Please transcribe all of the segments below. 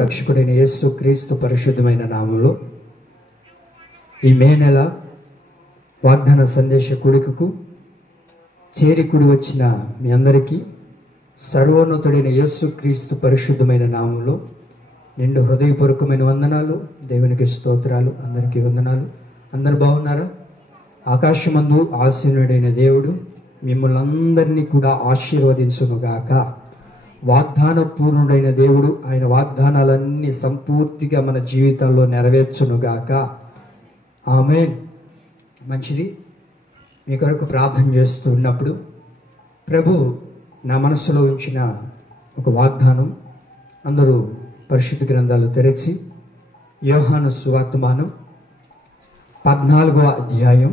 రక్షకుడైన యేసు క్రీస్తు పరిశుద్ధమైన నామములో ఈ మే నెల వాగ్దాన సందేశ కూడికకు చేరి కూడి వచ్చిన మీ అందరికీ సర్వోన్నతుడైన యేసు క్రీస్తు పరిశుద్ధమైన నామములో నిండు హృదయపూర్వకమైన వందనాలు. దేవునికి స్తోత్రాలు. అందరికీ వందనాలు. అందరు బాగున్నారా? ఆకాశమందు ఆసీనుడైన దేవుడు మిమ్మల్ని అందరినీ కూడా ఆశీర్వదించునుగాక. వాగ్దాన పూర్ణుడైన దేవుడు ఆయన వాగ్దానాలన్నీ సంపూర్తిగా మన జీవితాల్లో నెరవేర్చునుగాక. ఆమేన్. మంచిది. మీ కొరకు ప్రార్థన చేస్తూ ఉన్నప్పుడు ప్రభు నా మనసులో ఉంచిన ఒక వాగ్దానం. అందరూ పరిశుద్ధ గ్రంథాలు తెరిచి యోహాను సువార్తమానం 14వ అధ్యాయం,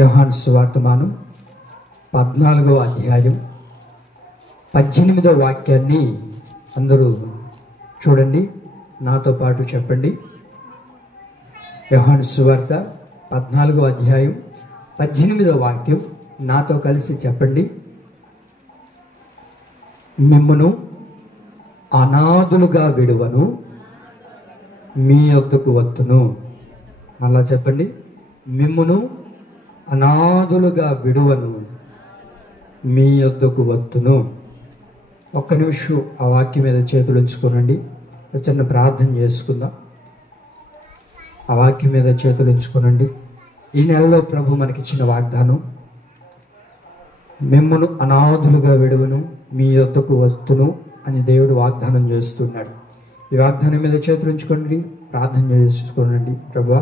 యోహాను సువార్తమానం 14వ అధ్యాయం 18వ వాక్యాన్ని అందరూ చూడండి, నాతో పాటు చెప్పండి. యోహాను సువార్త 14వ అధ్యాయం 18వ వాక్యం నాతో కలిసి చెప్పండి. మిమ్మును అనాథులుగా విడువను, మీ యొద్దకు వత్తును. మళ్ళా చెప్పండి. మిమ్మును అనాథులుగా విడువను, మీ యొద్దకు వత్తును. ఒక్క నిమిషం ఆ వాక్యం మీద చేతులు ఉంచుకోనండి. చిన్న ప్రార్థన చేసుకుందాం. ఆ వాక్యం మీద చేతులు ఉంచుకోనండి. ఈ నెలలో ప్రభు మనకిచ్చిన వాగ్దానం, మిమ్మును అనాథులుగా విడువను, మీ యొద్దకు వస్తును అని దేవుడు వాగ్దానం చేస్తున్నాడు. ఈ వాగ్దానం మీద చేతులు ఉంచుకోండి, ప్రార్థన చేసుకోనండి. ప్రభు,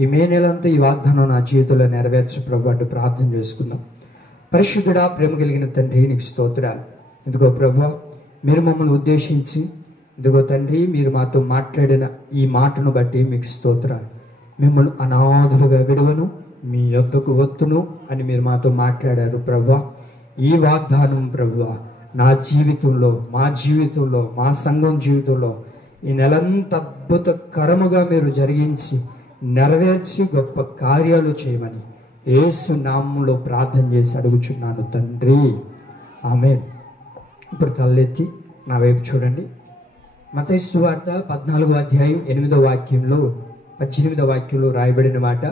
ఈ మే నెలంతా ఈ వాగ్దానం నా జీవితంలో నెరవేర్చు ప్రభు అంటూ ప్రార్థన చేసుకుందాం. పరిశుద్ధుడా, ప్రేమ కలిగిన తండ్రి, నీకు స్తోత్రాలు. ఇదిగో ప్రభు, మీరు మమ్మల్ని ఉద్దేశించి, ఇదిగో తండ్రి, మీరు మాతో మాట్లాడిన ఈ మాటను బట్టి మీకు స్తోత్రాలు. మిమ్మల్ని అనాథులుగా విడువను, మీ యొద్దకు వత్తును అని మీరు మాతో మాట్లాడారు ప్రభు. ఈ వాగ్దానం ప్రభు నా జీవితంలో, మా జీవితంలో, మా సంఘం జీవితంలో ఈ నెలంత అద్భుతకరముగా మీరు జరిగించి నెరవేర్చి గొప్ప కార్యాలు చేయమని యేసు నామములో ప్రార్థన చేసి అడుగుచున్నాను తండ్రి. ఆమేన్. ఇప్పుడు తలెత్తి నా వైపు చూడండి. మత్తయి సువార్త 14వ అధ్యాయం 8వ వాక్యంలో 18వ వాక్యంలో రాయబడిన మాట,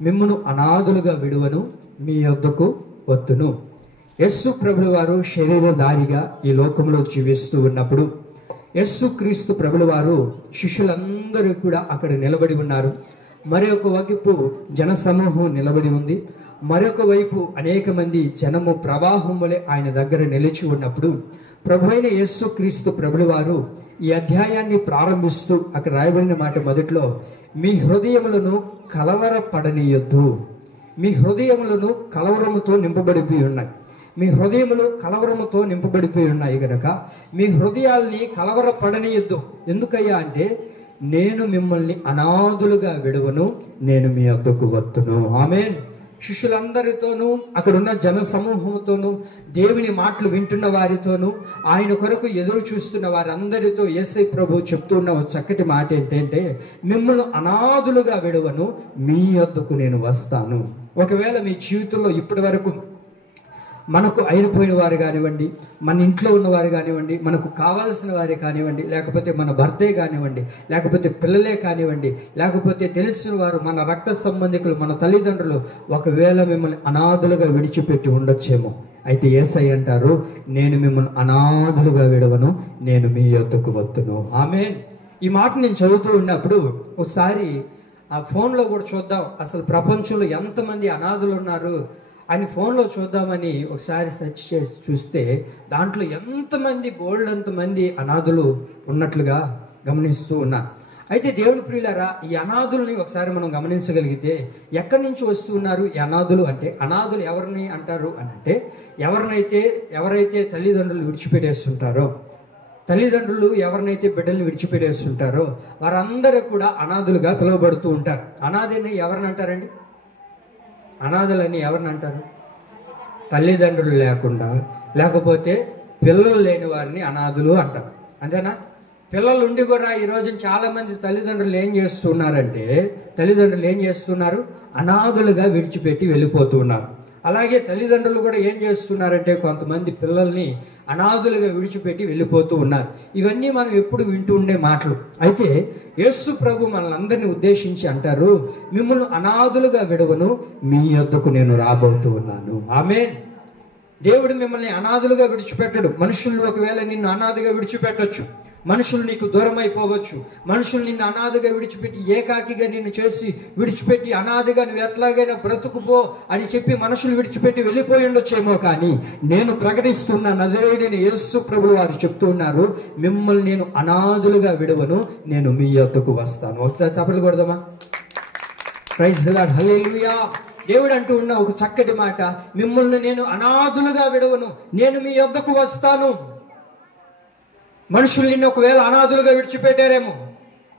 మిమ్మును అనాథులుగా విడువను, మీ యొద్దకు వత్తును. యేసు ప్రభుల వారు శరీరధారిగా ఈ లోకంలో జీవిస్తూ ఉన్నప్పుడు యేసు క్రీస్తు ప్రభుల వారు శిష్యులందరూ కూడా అక్కడ నిలబడి ఉన్నారు. మరొక వైపు జన సమూహం నిలబడి ఉంది. మరొక వైపు అనేక మంది జనము ప్రవాహం వలె ఆయన దగ్గర నిలిచి ఉన్నప్పుడు ప్రభు అయిన యేసు క్రీస్తు ప్రభుల వారు ఈ అధ్యాయాన్ని ప్రారంభిస్తూ అక్కడ రాయబడిన మాట మొదట్లో, మీ హృదయములను కలవరపడనీయొద్దు. మీ హృదయములను కలవరముతో నింపబడిపోయి ఉన్నాయి. మీ హృదయములు కలవరముతో నింపబడిపోయి ఉన్నాయి గనక మీ హృదయాల్ని కలవరపడనీయొద్దు. ఎందుకయ్యా అంటే, నేను మిమ్మల్ని అనాథులుగా విడువను, నేను మీ వద్దకు వత్తును. ఆమేన్. శిష్యులందరితోనూ, అక్కడున్న జన సమూహంతోనూ, దేవుని మాటలు వింటున్న వారితోనూ, ఆయన కొరకు ఎదురు చూస్తున్న వారందరితో యేసయ్య ప్రభు చెప్తున్న ఒక చక్కటి మాట ఏంటంటే, మిమ్మల్ని అనాథులుగా విడువను, మీ వద్దకు నేను వస్తాను. ఒకవేళ మీ జీవితంలో ఇప్పటి వరకు మనకు అయిపోయిన వారు కానివ్వండి, మన ఇంట్లో ఉన్నవారు కానివ్వండి, మనకు కావాల్సిన వారే కానివ్వండి, లేకపోతే మన భర్తే కానివ్వండి, లేకపోతే పిల్లలే కానివ్వండి, లేకపోతే తెలిసిన వారు, మన రక్త సంబంధికులు, మన తల్లిదండ్రులు ఒకవేళ మిమ్మల్ని అనాథులుగా విడిచిపెట్టి ఉండొచ్చేమో. అయితే యేసయ్య అంటారు, నేను మిమ్మల్ని అనాథులుగా విడవను, నేను మీ యొద్దకు వత్తును. ఆమేన్. ఈ మాట నేను చదువుతూ ఉన్నప్పుడు ఒకసారి ఆ ఫోన్లో కూడా చూద్దాం, అసలు ప్రపంచంలో ఎంతమంది అనాథులు ఉన్నారు అని ఫోన్లో చూద్దామని ఒకసారి సెర్చ్ చేసి చూస్తే దాంట్లో ఎంతమంది, బోల్డంతమంది అనాథులు ఉన్నట్లుగా గమనిస్తూ ఉన్నారు. అయితే దేవుని ప్రియులారా, ఈ అనాథుల్ని ఒకసారి మనం గమనించగలిగితే ఎక్కడి నుంచి వస్తూ ఉన్నారు ఈ అనాథులు అంటే, అనాథులు ఎవరిని అంటారు అని అంటే, ఎవరైతే తల్లిదండ్రులు విడిచిపెట్టేస్తుంటారో, తల్లిదండ్రులు ఎవరినైతే బిడ్డల్ని విడిచిపెట్టేస్తుంటారో వారందరూ కూడా అనాథులుగా పిలువబడుతూ ఉంటారు. అనాథని ఎవరిని అంటారండి? అనాథలని ఎవరిని అంటారు? తల్లిదండ్రులు లేకుండా, లేకపోతే పిల్లలు లేని వారిని అనాథులు అంటారు. అంతేనా? పిల్లలు ఉండి కూడా ఈరోజు చాలా మంది తల్లిదండ్రులు ఏం చేస్తున్నారు? అనాథులుగా విడిచిపెట్టి వెళ్ళిపోతూ ఉన్నారు. అలాగే తల్లిదండ్రులు కూడా ఏం చేస్తున్నారంటే కొంతమంది పిల్లల్ని అనాథులుగా విడిచిపెట్టి వెళ్ళిపోతూ ఉన్నారు. ఇవన్నీ మనం ఎప్పుడు వింటూ ఉండే మాటలు. అయితే యేసు ప్రభు మనల్ని ఉద్దేశించి అంటారు, మిమ్మల్ని అనాథులుగా విడవను, మీ యొద్దకు నేను రాబోతూ ఉన్నాను. ఆమేన్. దేవుడు మిమ్మల్ని అనాథులుగా విడిచిపెట్టడు. మనుషులు ఒకవేళ నిన్ను అనాథగా విడిచిపెట్టొచ్చు, మనుషులు నీకు దూరం అయిపోవచ్చు, మనుషులు నిన్ను అనాథగా విడిచిపెట్టి ఏకాకిగా నిన్ను చేసి విడిచిపెట్టి అనాథగా నువ్వు ఎట్లాగైనా బ్రతుకుపో అని చెప్పి మనుషులు విడిచిపెట్టి వెళ్ళిపోయి ఉండొచ్చేమో, కానీ నేను ప్రకటిస్తున్న నజరేయుడైన యేసు ప్రభువు వారు చెప్తూ ఉన్నారు, మిమ్మల్ని నేను అనాథులుగా విడవను, నేను మీ యొద్దకు వస్తాను. వస్తా చప్పట్లు కొడదామా? ప్రైజ్ ది లార్డ్, హల్లెలూయా. దేవుడు అంటూ ఉన్న ఒక చక్కటి మాట, మిమ్మల్ని నేను అనాథులుగా విడవను, నేను మీ యొద్దకు వస్తాను. మనుషులు నిన్ను ఒకవేళ అనాథులుగా విడిచిపెట్టారేమో,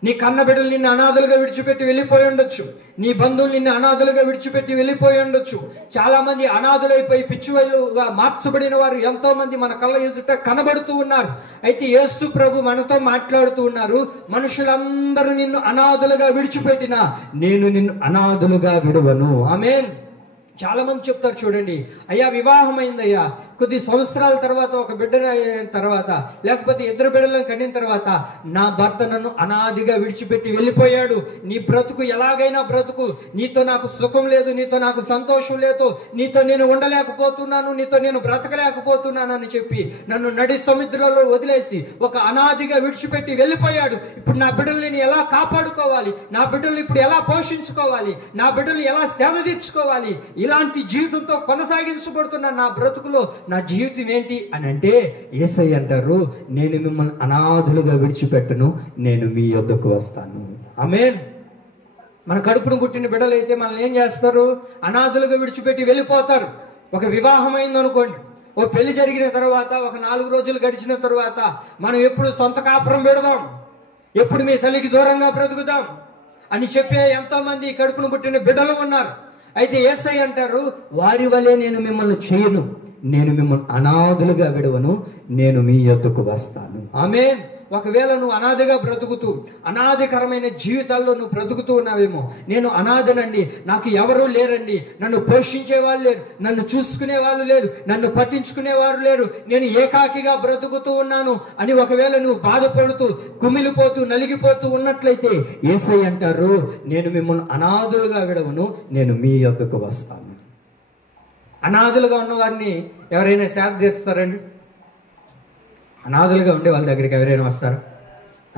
నీ కన్న బిడ్డలు నిన్ను అనాథులుగా విడిచిపెట్టి వెళ్ళిపోయి ఉండొచ్చు, నీ బంధువులు నిన్ను అనాథులుగా విడిచిపెట్టి వెళ్ళిపోయి ఉండొచ్చు. చాలా మంది అనాథులైపోయి పిచ్చివాళ్ళుగా మార్చబడిన వారు ఎంతో మంది మన కళ్ళ ఎదుట కనబడుతూ ఉన్నారు. అయితే యేసు ప్రభు మనతో మాట్లాడుతూ ఉన్నారు, మనుషులందరూ నిన్ను అనాథులుగా విడిచిపెట్టినా నేను నిన్ను అనాథులుగా విడవను. ఆమేన్. చాలా మంది చెప్తారు చూడండి, అయ్యా వివాహం అయిందయ్యా, కొద్ది సంవత్సరాల తర్వాత ఒక బిడ్డ అయిన తర్వాత, లేకపోతే ఇద్దరు బిడ్డలను కనిన తర్వాత నా భర్త నన్ను అనాదిగా విడిచిపెట్టి వెళ్ళిపోయాడు, నీ బ్రతుకు ఎలాగైనా బ్రతుకు, నీతో నాకు సుఖం లేదు, నీతో నాకు సంతోషం లేదు, నీతో నేను ఉండలేకపోతున్నాను, నీతో నేను బ్రతకలేకపోతున్నాను అని చెప్పి నన్ను నడి సముద్రంలో వదిలేసి ఒక అనాదిగా విడిచిపెట్టి వెళ్ళిపోయాడు. ఇప్పుడు నా బిడ్డల్ని నేను ఎలా కాపాడుకోవాలి, నా బిడ్డల్ని ఇప్పుడు ఎలా పోషించుకోవాలి, నా బిడ్డల్ని ఎలా సేవ తీర్చుకోవాలి, ఇలాంటి జీవితంతో కొనసాగించబడుతున్న నా బ్రతుకులో నా జీవితం ఏంటి అని అంటే యేసయ్య అంటారు, నేను మిమ్మల్ని అనాథులుగా విడిచిపెట్టను, నేను మీ యొద్దకు వస్తాను. ఆమేన్. మన కడుపును పుట్టిన బిడ్డలైతే మనల్ని ఏం చేస్తారు? అనాథులుగా విడిచిపెట్టి వెళ్ళిపోతారు. ఒక వివాహం అయింది అనుకోండి, ఓ పెళ్లి జరిగిన తర్వాత ఒక 4 రోజులు గడిచిన తర్వాత మనం ఎప్పుడు సొంత కాపురం పెడదాం, ఎప్పుడు మీ తల్లికి దూరంగా బ్రతుకుదాం అని చెప్పే ఎంతో మంది కడుపును పుట్టిన బిడ్డలు ఉన్నారు. అయితే యేసయ్య అంటారు, వారి వలె నేను మిమ్మల్ని చేయను, నేను మిమ్మల్ని అనాథులుగా విడవను, నేను మీ యొద్దకు వస్తాను. ఆమేన్. ఒకవేళ నువ్వు అనాథగా బ్రతుకుతూ అనాథకరమైన జీవితాల్లో నువ్వు బ్రతుకుతూ ఉన్నావేమో, నేను అనాథనండి, నాకు ఎవరూ లేరండి, నన్ను పోషించే వాళ్ళు లేరు, నన్ను చూసుకునే వాళ్ళు లేరు, నన్ను పట్టించుకునేవారు లేరు, నేను ఏకాకిగా బ్రతుకుతూ ఉన్నాను అని ఒకవేళ నువ్వు బాధపడుతూ కుమిలిపోతూ నలిగిపోతూ ఉన్నట్లయితే యేసయ్య అంటారు, నేను మిమ్మల్ని అనాథులుగా విడవను, నేను మీ యొద్దకు వస్తాను. అనాథులుగా ఉన్న వారిని ఎవరైనా సేద తీరుస్తారండి? అనాథులుగా ఉండే వాళ్ళ దగ్గరికి ఎవరైనా వస్తారా?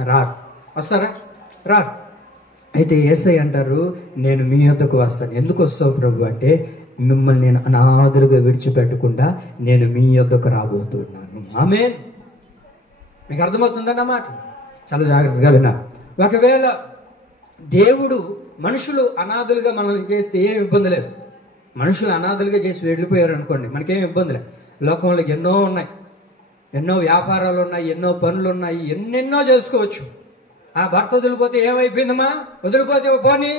రారు. వస్తారా? రారు. అయితే యేసయ్య అంటారు, నేను మీ యొద్దకు వస్తాను. ఎందుకు వస్తావు ప్రభు అంటే, మిమ్మల్ని నేను అనాథులుగా విడిచిపెట్టకుండా నేను మీ యొద్దకు రాబోతున్నాను. ఆమేన్. మీకు అర్థమవుతుందన్నమాట? చాలా జాగ్రత్తగా విన్నారు. ఒకవేళ దేవుడు మనుషులు అనాథులుగా మనల్ని చేస్తే ఏం ఇబ్బంది లేదు. మనుషులు అనాథులుగా చేసి వెళ్ళిపోయారు అనుకోండి, మనకేం ఇబ్బంది లేదు. లోకంలో ఎన్నో ఉన్నాయి, ఎన్నో వ్యాపారాలు ఉన్నాయి, ఎన్నో పనులు ఉన్నాయి, ఎన్నెన్నో చేసుకోవచ్చు. ఆ భర్త వదిలిపోతే ఏమైపోయిందమ్మా? వదిలిపోతే పోనీ,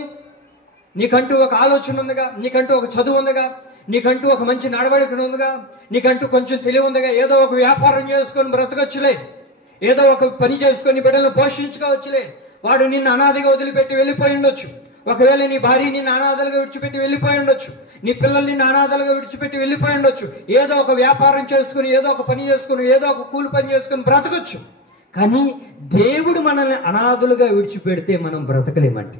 నీకంటూ ఒక ఆలోచన ఉందిగా, నీకంటూ ఒక చదువు ఉందిగా, నీకంటూ ఒక మంచి నడవడిక ఉందిగా, నీకంటూ కొంచెం తెలివి ఉందిగా, ఏదో ఒక వ్యాపారం చేసుకొని బ్రతకొచ్చులే, ఏదో ఒక పని చేసుకొని బిడ్డలను పోషించుకోవచ్చులే. వాడు నిన్ను అనాథగా వదిలిపెట్టి వెళ్ళిపోయి ఉండొచ్చు. ఒకవేళ నీ భార్య నిన్ను అనాథలుగా విడిచిపెట్టి వెళ్ళిపోయి ఉండొచ్చు, నీ పిల్లలు నిన్ను అనాథలుగా విడిచిపెట్టి వెళ్ళిపోయి ఉండొచ్చు. ఏదో ఒక వ్యాపారం చేసుకుని, ఏదో ఒక పని చేసుకుని, ఏదో ఒక కూలి పని చేసుకుని బ్రతకొచ్చు. కానీ దేవుడు మనల్ని అనాథులుగా విడిచిపెడితే మనం బ్రతకలేమండి.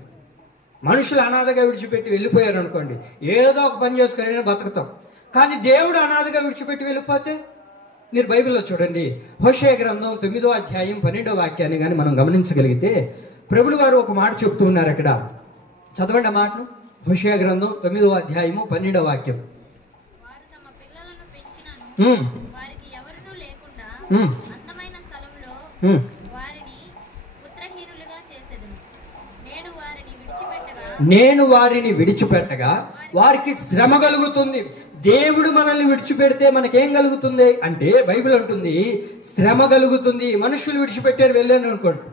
మనుషులు అనాథగా విడిచిపెట్టి వెళ్ళిపోయారు అనుకోండి, ఏదో ఒక పని చేసుకుని బ్రతుకుతాం. కానీ దేవుడు అనాథగా విడిచిపెట్టి వెళ్ళిపోతే, మీరు బైబిల్లో చూడండి, హోషేయ గ్రంథం 9వ అధ్యాయం 12వ వాక్యాన్ని కానీ మనం గమనించగలిగితే ప్రభువు వారు ఒక మాట చెప్తూ ఉన్నారు. అక్కడ చదవండి ఆ మాటను. హోషేయ గ్రంథం 9వ అధ్యాయము 12వ వాక్యం. నేను వారిని విడిచిపెట్టగా వారికి శ్రమ కలుగుతుంది. దేవుడు మనల్ని విడిచిపెడితే మనకేం కలుగుతుంది అంటే, బైబిల్ అంటుంది శ్రమ కలుగుతుంది. మనుషులు విడిచిపెట్టారు వెళ్ళాను అనుకోండి,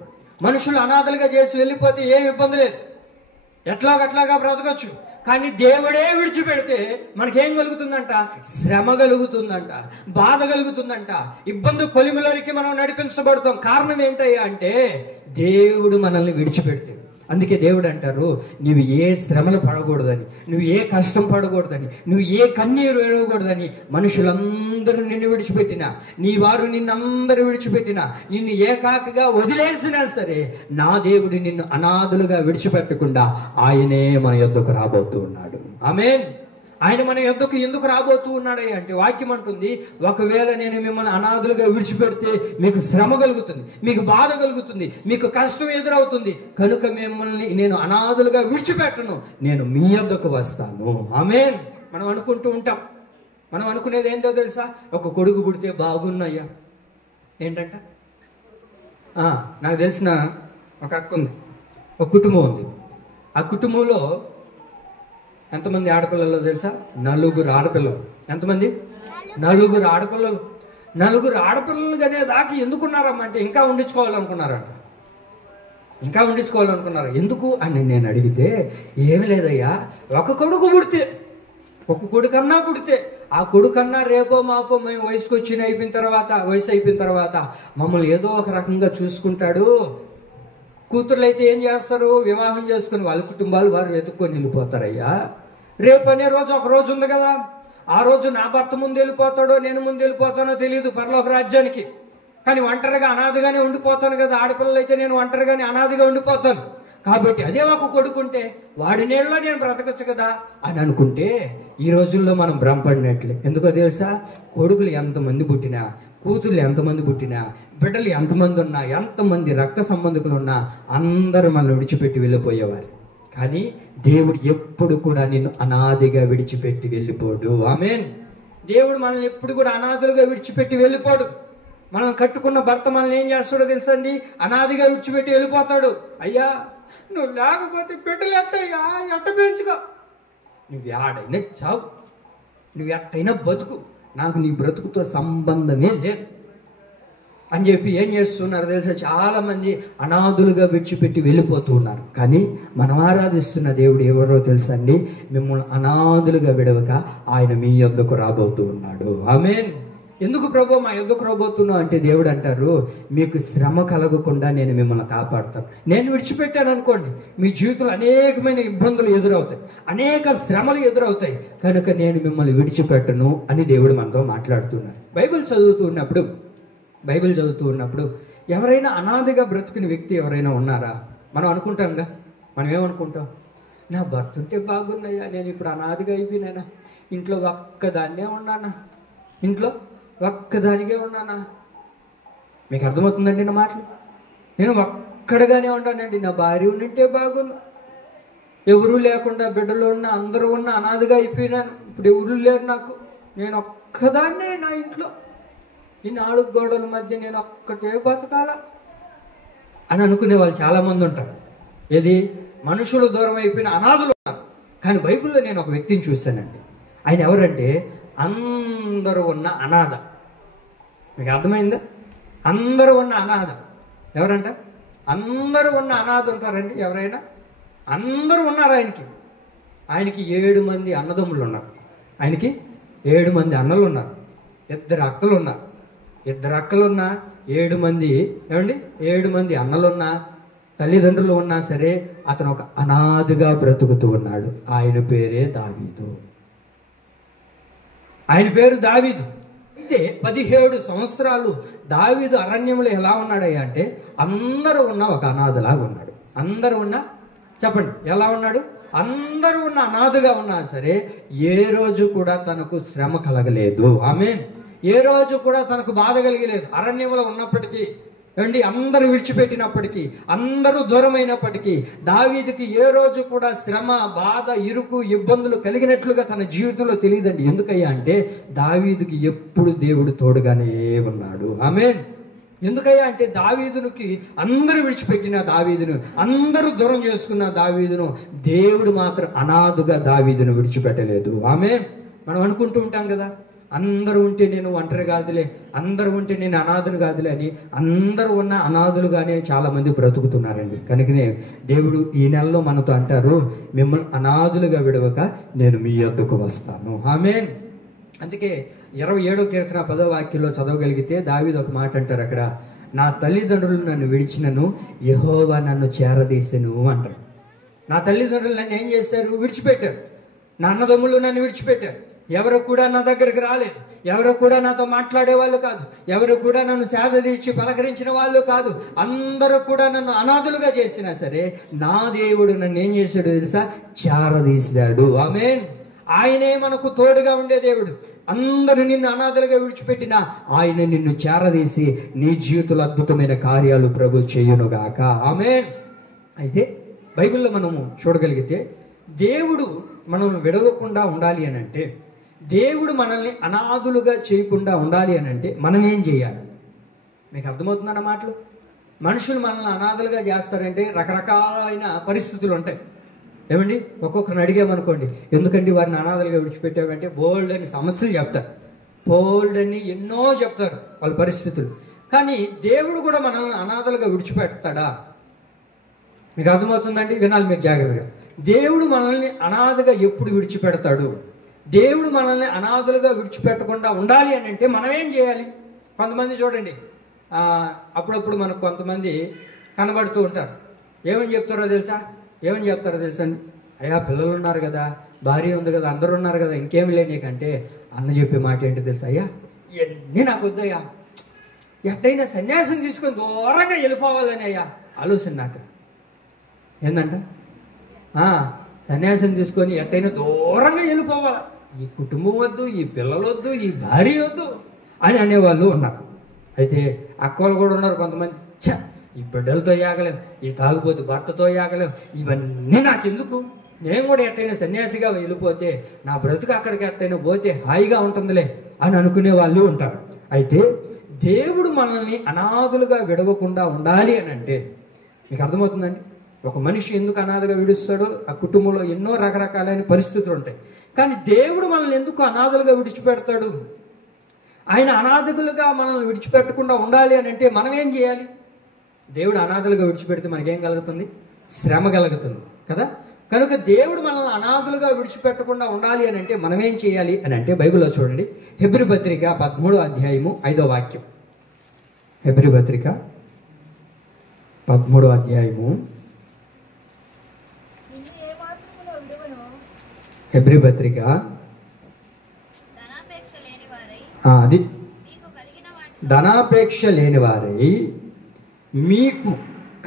మనుషులు అనాథలుగా చేసి వెళ్ళిపోతే ఏం ఇబ్బంది లేదు, ఎట్లాగట్లాగా బ్రతకొచ్చు. కానీ దేవుడే విడిచిపెడితే మనకేం కలుగుతుందంట? శ్రమ కలుగుతుందంట, బాధ కలుగుతుందంట, ఇబ్బంది కొలిమిలోనికి మనం నడిపించబడతాం. కారణం ఏంటయ్యా అంటే, దేవుడు మనల్ని విడిచిపెడితే. అందుకే దేవుడు అంటారు, నువ్వు ఏ శ్రమలు పడకూడదని, నువ్వు ఏ కష్టం పడకూడదని, నువ్వు ఏ కన్నీరు ఏడవకూడదని. మనుషులందరూ నిన్ను విడిచిపెట్టినా, నీ వారు నిన్నందరూ విడిచిపెట్టినా, నిన్ను ఏకాకిగా వదిలేసినా సరే, నా దేవుడు నిన్ను అనాథులుగా విడిచిపెట్టకుండా ఆయనే మన యొద్దకు రాబోతూ ఉన్నాడు. ఆమేన్. ఆయన మన యొద్దకు ఎందుకు రాబోతూ ఉన్నాడు అంటే వాక్యం అంటుంది, ఒకవేళ నేను మిమ్మల్ని అనాథులుగా విడిచిపెడితే మీకు శ్రమ కలుగుతుంది, మీకు బాధ కలుగుతుంది, మీకు కష్టం ఎదురవుతుంది, కనుక మిమ్మల్ని నేను అనాథులుగా విడిచిపెట్టను, నేను మీ యొద్దకు వస్తాను. ఆమేన్. మనం అనుకుంటూ ఉంటాం, మనం అనుకునేది ఏంటో తెలుసా? ఒక కొడుకు పుడితే బాగున్నాయ్యా. ఏంటంట? నాకు తెలిసిన ఒక అక్క ఉంది, ఒక కుటుంబం ఉంది. ఆ కుటుంబంలో ఎంతమంది ఆడపిల్లలు తెలుసా? 4 ఆడపిల్లలు. ఎంతమంది? 4 ఆడపిల్లలు. 4 ఆడపిల్లలు కానీ దాకా ఎందుకున్నారమ్మంటే ఇంకా ఉండించుకోవాలనుకున్నారంట. ఇంకా ఉండించుకోవాలనుకున్నారు. ఎందుకు అని నేను అడిగితే, ఏమి లేదయ్యా, ఒక కొడుకు పుడితే, ఒక కొడుకన్నా పుడితే, ఆ కొడుకన్నా రేపో మాపో మేము వయసు అయిపోయిన తర్వాత మమ్మల్ని ఏదో ఒక రకంగా చూసుకుంటాడు. కూతుర్లు అయితే ఏం చేస్తారు? వివాహం చేసుకుని వాళ్ళ కుటుంబాలు వారు వెతుక్కొని వెళ్ళిపోతారయ్యా. రేపు అనే రోజు ఒక రోజు ఉంది కదా, ఆ రోజు నా భర్త ముందు వెళ్ళిపోతాడో నేను ముందు వెళ్ళిపోతానో తెలియదు పరలోక రాజ్యానికి. కానీ ఒంటరిగా అనాథగానే ఉండిపోతాను కదా. ఆడపిల్లలు అయితే నేను ఒంటరిగానే అనాథగా ఉండిపోతాను. కాబట్టి అదే ఒక కొడుకుంటే వాడి నీళ్ళలో నేను బ్రతకచ్చు కదా అని అనుకుంటే ఈ రోజుల్లో మనం భ్రమపడినట్లే. ఎందుకో తెలుసా? కొడుకులు ఎంతమంది పుట్టినా, కూతుర్లు ఎంతమంది పుట్టినా, బిడ్డలు ఎంతమంది ఉన్నా, ఎంతమంది రక్త సంబంధికులు ఉన్నా అందరూ మనల్ని విడిచిపెట్టి వెళ్ళిపోయేవారు. కానీ దేవుడు ఎప్పుడు కూడా నిన్ను అనాదిగా విడిచిపెట్టి వెళ్ళిపోడు. ఆమేన్. దేవుడు మనల్ని ఎప్పుడు కూడా అనాథులుగా విడిచిపెట్టి వెళ్ళిపోడు. మనం కట్టుకున్న భర్త మనల్ని ఏం చేస్తాడో తెలుసా అండి? అనాదిగా విడిచిపెట్టి వెళ్ళిపోతాడు. అయ్యా నువ్వు లేకపోతే బిడ్డలు ఎట్టయ్యా, ఎట్ట పెంచుకో, నువ్వు ఆడైనా చావు, నువ్వు ఎట్టయినా బతుకు, నాకు నీ బ్రతుకుతో సంబంధమే లేదు అని చెప్పి ఏం చేస్తున్నారు తెలుసా? చాలా మంది అనాథులుగా విడిచిపెట్టి వెళ్ళిపోతూ ఉన్నారు. కానీ మనం ఆరాధిస్తున్న దేవుడు ఎవరో తెలుసా అండి? మిమ్మల్ని అనాథులుగా విడవక ఆయన మీ యొద్దకు రాబోతూ ఉన్నాడు. ఆమేన్. ఎందుకు ప్రభు మా యొద్దకు రాబోతున్నావు అంటే దేవుడు అంటారు, మీకు శ్రమ కలగకుండా నేను మిమ్మల్ని కాపాడుతాను. నేను విడిచిపెట్టాను అనుకోండి, మీ జీవితంలో అనేకమైన ఇబ్బందులు ఎదురవుతాయి, అనేక శ్రమలు ఎదురవుతాయి, కనుక నేను మిమ్మల్ని విడిచిపెట్టను అని దేవుడు మనతో మాట్లాడుతున్నారు. బైబిల్ చదువుతూ ఉన్నప్పుడు ఎవరైనా అనాథగా బ్రతుకుని వ్యక్తి ఎవరైనా ఉన్నారా? మనం అనుకుంటాంగా. మనం ఏమనుకుంటాం? నా భర్త ఉంటే బాగున్నాయా, నేను ఇప్పుడు అనాథగా అయిపోయినానా, ఇంట్లో ఒక్కదాన్నే ఉన్నానా, ఇంట్లో ఒక్కదానికే ఉన్నానా? మీకు అర్థమవుతుందండి నా మాటలు? నేను ఒక్కడగానే ఉన్నానండి, నా భార్య ఉంటే బాగున్నా, ఎవరూ లేకుండా బిడ్డలు ఉన్నా, అందరూ ఉన్నా అనాథగా అయిపోయినాను, ఇప్పుడు ఎవరూ లేరు నాకు, నేను ఒక్కదాన్నే నా ఇంట్లో, ఈ 4 గోడల మధ్య నేను ఒక్కటే బతకాల అని అనుకునే వాళ్ళు చాలామంది ఉంటారు. ఏది? మనుషులు దూరం అయిపోయిన అనాథులు ఉన్నారు. కానీ బైబిల్లో నేను ఒక వ్యక్తిని చూశానండి. ఆయన ఎవరంటే అందరూ ఉన్న అనాథ. మీకు అర్థమైందా? అందరూ ఉన్న అనాథ ఎవరంట? అందరూ ఉన్న అనాథ ఉంటారండి ఎవరైనా? అందరూ ఉన్నారు. ఆయనకి 7 మంది అన్నదమ్ములు ఉన్నారు. ఆయనకి 7 మంది అన్నలు ఉన్నారు, 2 అక్కలు ఉన్నారు. 2 అక్కలున్నా 7 మంది, ఏమండి 7 మంది అన్నలున్నా, తల్లిదండ్రులు ఉన్నా సరే అతను ఒక అనాథగా బ్రతుకుతూ ఉన్నాడు. ఆయన పేరే దావీదు. ఆయన పేరు దావీదు. అయితే 17 సంవత్సరాలు దావీదు అరణ్యంలో ఎలా ఉన్నాడయ్యా అంటే అందరూ ఉన్న ఒక అనాథలాగా ఉన్నాడు. అందరూ ఉన్నా చెప్పండి ఎలా ఉన్నాడు? అందరూ ఉన్న అనాథగా ఉన్నా సరే ఏ రోజు కూడా తనకు శ్రమ కలగలేదు. ఆమేన్. ఏ రోజు కూడా తనకు బాధ కలిగలేదు. అరణ్యంలో ఉన్నప్పటికీ, ఏమండి అందరూ విడిచిపెట్టినప్పటికీ, అందరూ దూరమైనప్పటికీ దావీదుకి ఏ రోజు కూడా శ్రమ, బాధ, ఇరుకు, ఇబ్బందులు కలిగినట్లుగా తన జీవితంలో తెలియదండి. ఎందుకయ్యా అంటే దావీదుకి ఎప్పుడు దేవుడు తోడుగానే ఉన్నాడు. ఆమేన్. ఎందుకయ్యా అంటే దావీదునికి అందరూ విడిచిపెట్టిన దావీదును, అందరూ దూరం చేసుకున్న దావీదును దేవుడు మాత్రం అనాథుగా దావీదును విడిచిపెట్టలేదు. ఆమేన్. మనం అనుకుంటూ ఉంటాం కదా, అందరూ ఉంటే నేను ఒంటరి కాదులే, అందరూ ఉంటే నేను అనాథులు కాదులే అని. అందరూ ఉన్న అనాథులుగానే చాలా మంది బ్రతుకుతున్నారండి. కనుకనే దేవుడు ఈ నెలలో మనతో అంటారు, మిమ్మల్ని అనాథులుగా విడవక నేను మీ యొద్దకు వస్తాను. ఆమేన్. అందుకే 27వ కీర్తన 10వ వాక్యంలో చదవగలిగితే దావీదు ఒక మాట అంటారు అక్కడ, నా తల్లిదండ్రులు నన్ను విడిచినను యెహోవా నన్ను చేరదీసెను అంటాడు. నా తల్లిదండ్రులు నన్ను ఏం చేశారు? విడిచిపెట్టారు. నా అన్నదమ్ములు నన్ను విడిచిపెట్టారు. ఎవరు కూడా నా దగ్గరికి రాలేదు. ఎవరు కూడా నాతో మాట్లాడే వాళ్ళు కాదు. ఎవరు కూడా నన్ను సేద తీర్చి పలకరించిన వాళ్ళు కాదు. అందరూ కూడా నన్ను అనాథులుగా చేసినా సరే నా దేవుడు నన్ను ఏం చేశాడు తెలుసా? చేరదీశాడు. ఆమేన్. ఆయనే మనకు తోడుగా ఉండే దేవుడు. అందరూ నిన్ను అనాథలుగా విడిచిపెట్టినా ఆయన నిన్ను చేరదీసి నీ జీవితంలో అద్భుతమైన కార్యాలు ప్రభు చేయునుగాక. ఆమేన్. అయితే బైబిల్లో మనము చూడగలిగితే దేవుడు మనల్ని విడవకుండా ఉండాలి అని అంటే, దేవుడు మనల్ని అనాథులుగా చేయకుండా ఉండాలి అని అంటే మనం ఏం చేయాలి? మీకు అర్థమవుతుందన్న మాటలు? మనుషులు మనల్ని అనాథలుగా చేస్తారంటే రకరకాలైన పరిస్థితులు ఉంటాయి. ఏమండి, ఒక్కొక్కరిని అడిగామనుకోండి, ఎందుకండి వారిని అనాథలుగా విడిచిపెట్టామంటే బోల్డ్ అని సమస్యలు చెప్తారు. బోల్డ్ అని ఎన్నో చెప్తారు వాళ్ళ పరిస్థితులు. కానీ దేవుడు కూడా మనల్ని అనాథలుగా విడిచిపెడతాడా? మీకు అర్థమవుతుందండి? వినాలి మీరు జాగ్రత్తగా. దేవుడు మనల్ని అనాథగా ఎప్పుడు విడిచిపెడతాడు? దేవుడు మనల్ని అనాథలుగా విడిచిపెట్టకుండా ఉండాలి అని అంటే మనం ఏం చేయాలి? కొంతమంది చూడండి, అప్పుడప్పుడు మనకు కొంతమంది కనబడుతూ ఉంటారు. ఏమని చెప్తారో తెలుసా? అండి, అయ్యా పిల్లలు ఉన్నారు కదా, భార్య ఉంది కదా, అందరూ ఉన్నారు కదా, ఇంకేమి లే నీకంటే అన్న చెప్పే మాట ఏంటి తెలుసా? అయ్యా ఇవన్నీ నాకు వద్దయ్యా, ఎట్టయినా సన్యాసం తీసుకొని దూరంగా వెళ్ళిపోవాలని అయ్యా ఆలోచన నాకు. ఏందంట? సన్యాసం తీసుకొని ఎట్టయినా దూరంగా వెళ్ళిపోవాలా, ఈ కుటుంబం వద్దు, ఈ పిల్లలు వద్దు, ఈ భార్య వద్దు అని అనేవాళ్ళు ఉన్నారు. అయితే అక్కలు కూడా ఉన్నారు కొంతమంది, ఈ బిడ్డలతో యాగలేం, ఈ తాగుబోతు భర్తతో యాగలేం, ఇవన్నీ నాకెందుకు, నేను కూడా ఎట్టయినా సన్యాసిగా వెళ్ళిపోతే నా బ్రతుకు అక్కడికి ఎట్టయినా పోతే హాయిగా ఉంటుందిలే అని అనుకునే వాళ్ళు ఉంటారు. అయితే దేవుడు మనల్ని అనాథులుగా విడవకుండా ఉండాలి అని అంటే మీకు అర్థమవుతుందండి? ఒక మనిషి ఎందుకు అనాథగా విడుస్తాడో ఆ కుటుంబంలో ఎన్నో రకరకాలైన పరిస్థితులు ఉంటాయి. కానీ దేవుడు మనల్ని ఎందుకు అనాథలుగా విడిచిపెడతాడు? ఆయన అనాథకులుగా మనల్ని విడిచిపెట్టకుండా ఉండాలి అని అంటే మనం ఏం చేయాలి? దేవుడు అనాథలుగా విడిచిపెడితే మనకేం కలుగుతుంది? శ్రమ కలుగుతుంది కదా. కనుక దేవుడు మనల్ని అనాథలుగా విడిచిపెట్టకుండా ఉండాలి అని అంటే మనం ఏం చేయాలి అని అంటే బైబిల్లో చూడండి, హెబ్రీ పత్రిక 13వ అధ్యాయము 5వ వాక్యం. హెబ్రీ పత్రిక 13వ అధ్యాయము, హెబ్రీ పత్రిక అది ధనాపేక్ష లేని వారై మీకు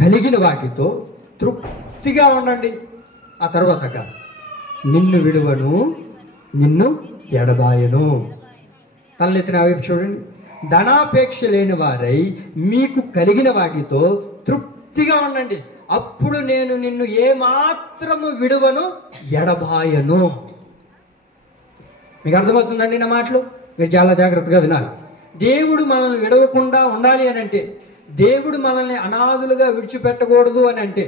కలిగిన వాటితో తృప్తిగా ఉండండి. ఆ తర్వాత నిన్ను విడువను, నిన్ను ఎడబాయను. తలెత్తిన వైపు చూడండి. ధనాపేక్ష లేని వారై మీకు కలిగిన వాటితో తృప్తిగా ఉండండి, అప్పుడు నేను నిన్ను ఏమాత్రము విడువను, ఎడబాయను. మీకు అర్థమవుతుందండి నా మాటలు? మీరు చాలా జాగ్రత్తగా వినాలి. దేవుడు మనల్ని విడవకుండా ఉండాలి అని అంటే, దేవుడు మనల్ని అనాథులుగా విడిచిపెట్టకూడదు అని అంటే,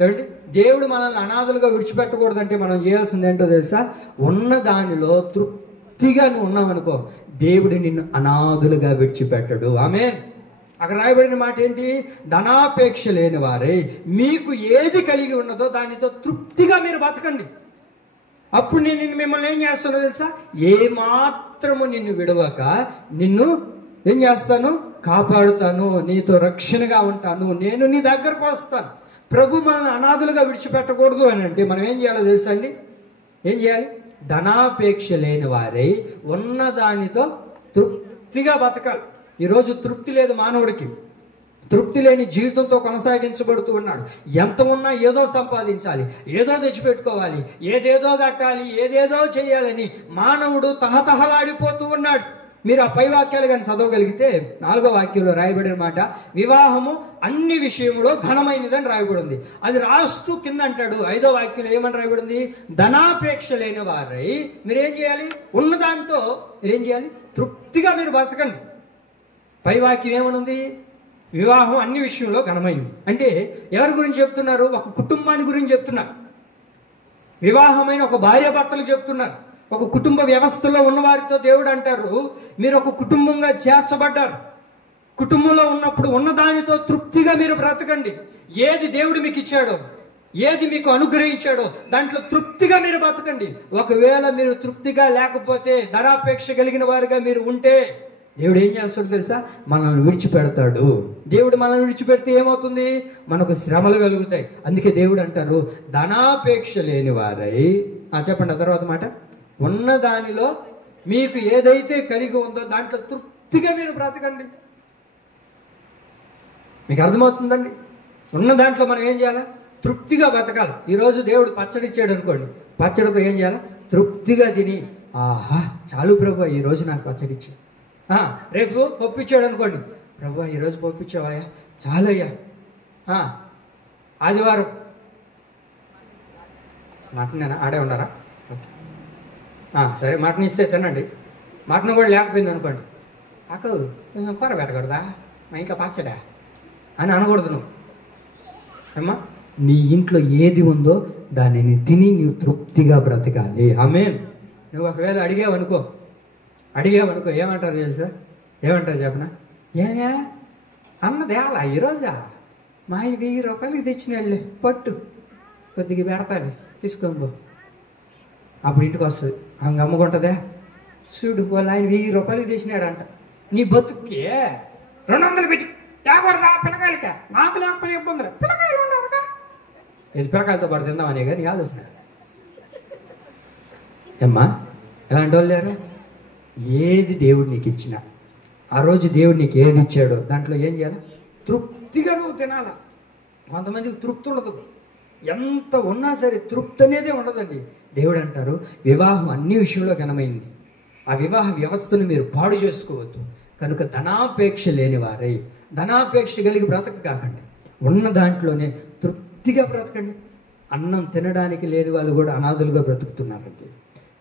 ఏమండి, దేవుడు మనల్ని అనాథులుగా విడిచిపెట్టకూడదు అంటే మనం చేయాల్సింది ఏంటో తెలుసా? ఉన్న దానిలో తృప్తిగా నువ్వు ఉన్నావనుకో, దేవుడు నిన్ను అనాథులుగా విడిచిపెట్టడు. ఆమేన్. అక్కడ రాయబడిన మాట ఏంటి? ధనాపేక్ష లేని వారే మీకు ఏది కలిగి ఉన్నదో దానితో తృప్తిగా మీరు బతకండి, అప్పుడు నేను మిమ్మల్ని ఏం చేస్తానో తెలుసా? ఏ మాత్రము నిన్ను విడవక నిన్ను ఏం చేస్తాను? కాపాడుతాను, నీతో రక్షణగా ఉంటాను, నేను నీ దగ్గరకు వస్తాను. ప్రభు మనల్ని అనాథులుగా విడిచిపెట్టకూడదు అని అంటే మనం ఏం చేయాలో తెలుసా అండి? ఏం చేయాలి? ధనాపేక్ష లేని వారై ఉన్న దానితో తృప్తిగా బతకాలి. ఈరోజు తృప్తి లేదు మానవుడికి. తృప్తి లేని జీవితంతో కొనసాగించబడుతూ ఉన్నాడు. ఎంత ఉన్నా ఏదో సంపాదించాలి, ఏదో తెచ్చిపెట్టుకోవాలి, ఏదేదో కట్టాలి, ఏదేదో చేయాలని మానవుడు తహతహలాడిపోతూ ఉన్నాడు. మీరు ఆ పై వాక్యాలు కానీ చదవగలిగితే 4వ వాక్యంలో రాయబడిన మాట, వివాహము అన్ని విషయంలో ఘనమైనదని రాయబడింది. అది రాస్తూ కింద అంటాడు 5వ వాక్యంలో ఏమని రాయబడింది? ధనాపేక్ష లేని వారై మీరేం చేయాలి? ఉన్నదాంతో మీరేం చేయాలి? తృప్తిగా మీరు బతకండి. పై వాక్యం ఏమనుంది? వివాహం అన్ని విషయంలో ఘనమైంది. అంటే ఎవరి గురించి చెప్తున్నారు? ఒక కుటుంబాన్ని గురించి చెప్తున్నారు. వివాహమైన ఒక భార్య భర్తలు చెప్తున్నారు. ఒక కుటుంబ వ్యవస్థలో ఉన్నవారితో దేవుడు అంటారు, మీరు ఒక కుటుంబంగా చేర్చబడ్డారు. కుటుంబంలో ఉన్నప్పుడు ఉన్నదానితో తృప్తిగా మీరు బ్రతకండి. ఏది దేవుడు మీకు ఇచ్చాడో, ఏది మీకు అనుగ్రహించాడో దాంట్లో తృప్తిగా మీరు బతకండి. ఒకవేళ మీరు తృప్తిగా లేకపోతే, ధనాపేక్ష కలిగిన వారుగా మీరు ఉంటే దేవుడు ఏం చేస్తాడు తెలుసా? మనల్ని విడిచిపెడతాడు. దేవుడు మనల్ని విడిచిపెడితే ఏమవుతుంది? మనకు శ్రమలు కలుగుతాయి. అందుకే దేవుడు అంటారు, ధనాపేక్ష లేని వారై, చెప్పండి ఆ తర్వాత మాట, ఉన్న దానిలో మీకు ఏదైతే కలిగి ఉందో దాంట్లో తృప్తిగా మీరు బ్రతకండి. మీకు అర్థమవుతుందండి? ఉన్న దాంట్లో మనం ఏం చేయాలి? తృప్తిగా బ్రతకాలి. ఈరోజు దేవుడు పచ్చడి ఇచ్చాడు అనుకోండి, పచ్చడితో ఏం చేయాలి? తృప్తిగా తిని, ఆహా చాలు ప్రభు ఈరోజు నాకు పచ్చడి ఇచ్చి. రేపు పప్పు ఇచ్చాడు అనుకోండి, ప్రభు ఈరోజు పప్పు ఇచ్చావయ్యా, చాలయ్యా. ఆదివారం మటన్ ఆడే ఉండారా? ఓకే, సరే మటన్ ఇస్తే తినండి. మటన్ కూడా లేకపోయింది అనుకోండి, అక్క కొంచెం కూర పెట్టకూడదా, మా ఇంట్లో పచ్చడా అని అనకూడదు నువ్వు. అమ్మా, నీ ఇంట్లో ఏది ఉందో దానిని తిని నువ్వు తృప్తిగా బ్రతకాలి. ఆమేన్. నువ్వు ఒకవేళ అడిగావనుకో ఏమంటారు తెలుసా? ఏమంటారు చెప్పనా? ఏమే అన్నదేలా ఈరోజా మా ఆయన 1000 రూపాయలకి తెచ్చినాళ్ళే, పట్టు కొద్దిగా పెడతాను తీసుకోబో. అప్పుడు ఇంటికి వస్తుంది, ఆమె అమ్ముకుంటుందా? చూడు వాళ్ళు ఆయన 1000 రూపాయలకి తెచ్చినాడంట, నీ బతుక్కే 200 పెట్టి తేకూడదా పిల్లకాయలకే, నాకు లేకపోతే ఇబ్బందులు, పిల్లకాయలు ఉండవుగా, ఇది పిల్లకాయలతో పాటు తిందామనే కానీ ఆలోచన. ఏమ్మా ఎలాంటి వాళ్ళు లేరు? ఏది దేవుడు నీకు ఇచ్చినా, ఆ రోజు దేవుడు నీకు ఏది ఇచ్చాడో దాంట్లో ఏం చేయాలి? తృప్తిగా నువ్వు తినాలా. కొంతమందికి తృప్తి ఉండదు, ఎంత ఉన్నా సరే తృప్తి అనేదే ఉండదండి. దేవుడు అంటారు, వివాహం అన్ని విషయంలో ఘనమైంది, ఆ వివాహ వ్యవస్థను మీరు పాడు చేసుకోవద్దు. కనుక ధనాపేక్ష లేని వారై, ధనాపేక్ష కలిగి బ్రతక కాకండి, ఉన్న దాంట్లోనే తృప్తిగా బ్రతకండి. అన్నం తినడానికి లేని వాళ్ళు కూడా అనాథులుగా బ్రతుకుతున్నారండి.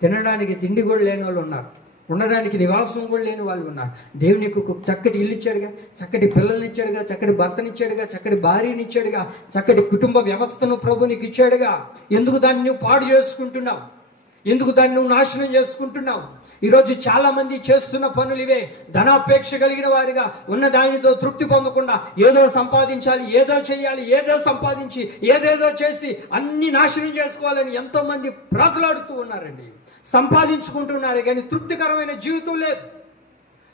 తినడానికి తిండి కూడా లేని వాళ్ళు ఉన్నారు, ఉండడానికి నివాసం కూడా లేని వాళ్ళు ఉన్నారు. దేవుడు నీకు చక్కటి ఇల్లు ఇచ్చాడుగా, చక్కటి పిల్లల్ని ఇచ్చాడుగా, చక్కటి భర్తనిచ్చాడుగా, చక్కటి భార్యని ఇచ్చాడుగా, చక్కటి కుటుంబ వ్యవస్థను ప్రభు నీకు ఇచ్చాడుగా. ఎందుకు దాన్ని నువ్వు పాడు చేసుకుంటున్నావు? ఎందుకు దాన్ని నువ్వు నాశనం చేసుకుంటున్నావు? ఈరోజు చాలా మంది చేస్తున్న పనులు ఇవే. ధనాపేక్ష కలిగిన వారిగా ఉన్న దానితో తృప్తి పొందకుండా ఏదో సంపాదించాలి, ఏదో చేయాలి, ఏదో సంపాదించి ఏదేదో చేసి అన్ని నాశనం చేసుకోవాలని ఎంతో మంది ప్రాకులాడుతూ ఉన్నారండి. సంపాదించుకుంటున్నారు కానీ తృప్తికరమైన జీవితం లేదు,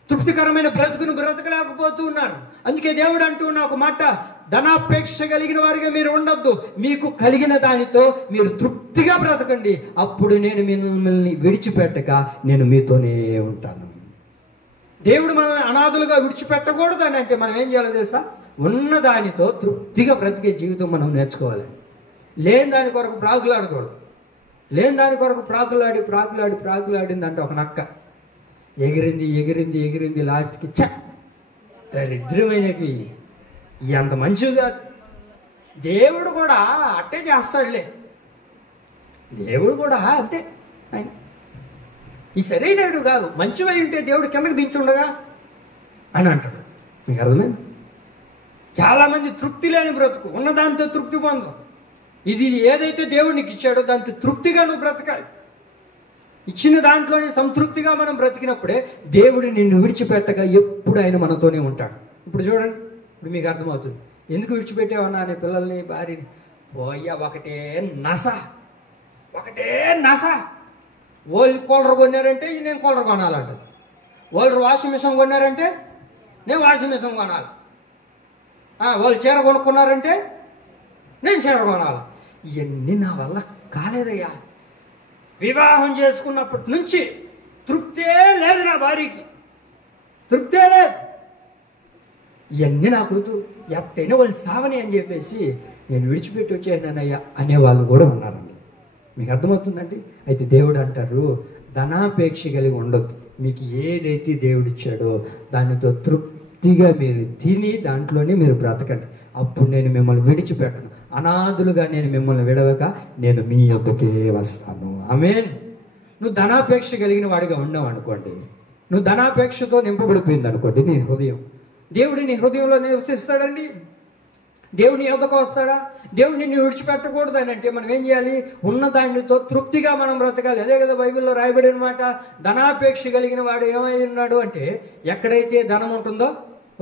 తృప్తికరమైన బ్రతుకును బ్రతకలేకపోతూ ఉన్నారు. అందుకే దేవుడు అంటూ ఉన్న ఒక మాట, ధనాపేక్ష కలిగిన వారిగా మీరు ఉండొద్దు, మీకు కలిగిన దానితో మీరు తృప్తిగా బ్రతకండి, అప్పుడు నేను మిమ్మల్ని విడిచిపెట్టక నేను మీతోనే ఉంటాను. దేవుడు మనల్ని అనాథులుగా విడిచిపెట్టకూడదు అని అంటే మనం ఏం చేయాలో తెలుసా? ఉన్న దానితో తృప్తిగా బ్రతికే జీవితం మనం నేర్చుకోవాలి. లేని దాని కొరకు ప్రాకులాడకూడదు. లేని దాని కొరకు ప్రాకులాడిందంటే ఒక నక్క ఎగిరింది లాస్ట్కి దరిద్రమైనవి, ఎంత మంచివి కాదు. దేవుడు కూడా అట్టే చేస్తాడులే, దేవుడు కూడా అంతే. ఆయన ఈ సరైనడు కాదు, మంచివై ఉంటే దేవుడు కిందకి దించుండగా అని అంటాడు. మీకు అర్థమైంది? చాలామంది తృప్తి లేని బ్రతుకు, ఉన్నదాంతో తృప్తి పొందవు. ఇది ఏదైతే దేవుడు నీకు ఇచ్చాడో దాంతో తృప్తిగా నువ్వు బ్రతకాలి. ఇచ్చిన దాంట్లోనే సంతృప్తిగా మనం బ్రతికినప్పుడే దేవుడు నిన్ను విడిచిపెట్టగా ఎప్పుడు ఆయన మనతోనే ఉంటాడు. ఇప్పుడు చూడండి, ఇప్పుడు మీకు అర్థమవుతుంది ఎందుకు విడిచిపెట్టేవన్నా నీ పిల్లల్ని, భార్యని. పోయ్యా ఒకటే నస. వాళ్ళు కూలర్ కొన్నారంటే నేను కూలర్ కొనాలంటది, వాళ్ళు వాషింగ్ మిషన్ కొన్నారంటే నేను వాషింగ్ మిషన్ కొనాలి, వాళ్ళు చీర కొనుక్కున్నారంటే నేను చీర కొనాలి. ఇవన్నీ నా వల్ల కాలేదయ్యా. వివాహం చేసుకున్నప్పటి నుంచి తృప్తే లేదు, నా భార్యకి తృప్తే లేదు. ఇవన్నీ నాకు ఎట్టయినా వాళ్ళు సావని అని చెప్పేసి నేను విడిచిపెట్టి వచ్చేసానయ్యా అనేవాళ్ళు కూడా ఉన్నారండి. మీకు అర్థమవుతుందండి? అయితే దేవుడు అంటారు, ధనాపేక్ష కలిగి ఉండొద్దు. మీకు ఏదైతే దేవుడు ఇచ్చాడో దానితో తృప్తిగా మీరు తిని దాంట్లోనే మీరు బ్రతకండి, అప్పుడు నేను మిమ్మల్ని విడిచిపెట్టను. అనాథులుగా నేను మిమ్మల్ని విడవక నేను మీ యొద్దకే వస్తాను. ఆమేన్. నువ్వు ధనాపేక్ష కలిగిన వాడిగా ఉన్నావు అనుకోండి, నువ్వు ధనాపేక్షతో నింపబడిపోయింది అనుకోండి నీ హృదయం, దేవుడు నీ హృదయంలో నివసిస్తాడండి. దేవుని యొద్దకు వస్తాడా? దేవుడు నిన్ను విడిచిపెట్టకూడదు అని అంటే మనం ఏం చేయాలి? ఉన్న దానితో తృప్తిగా మనం బ్రతకాలి. అదే కదా బైబిల్లో రాయబడిన మాట. ధనాపేక్ష కలిగిన వాడు ఏమై ఉన్నాడు అంటే, ఎక్కడైతే ధనం ఉంటుందో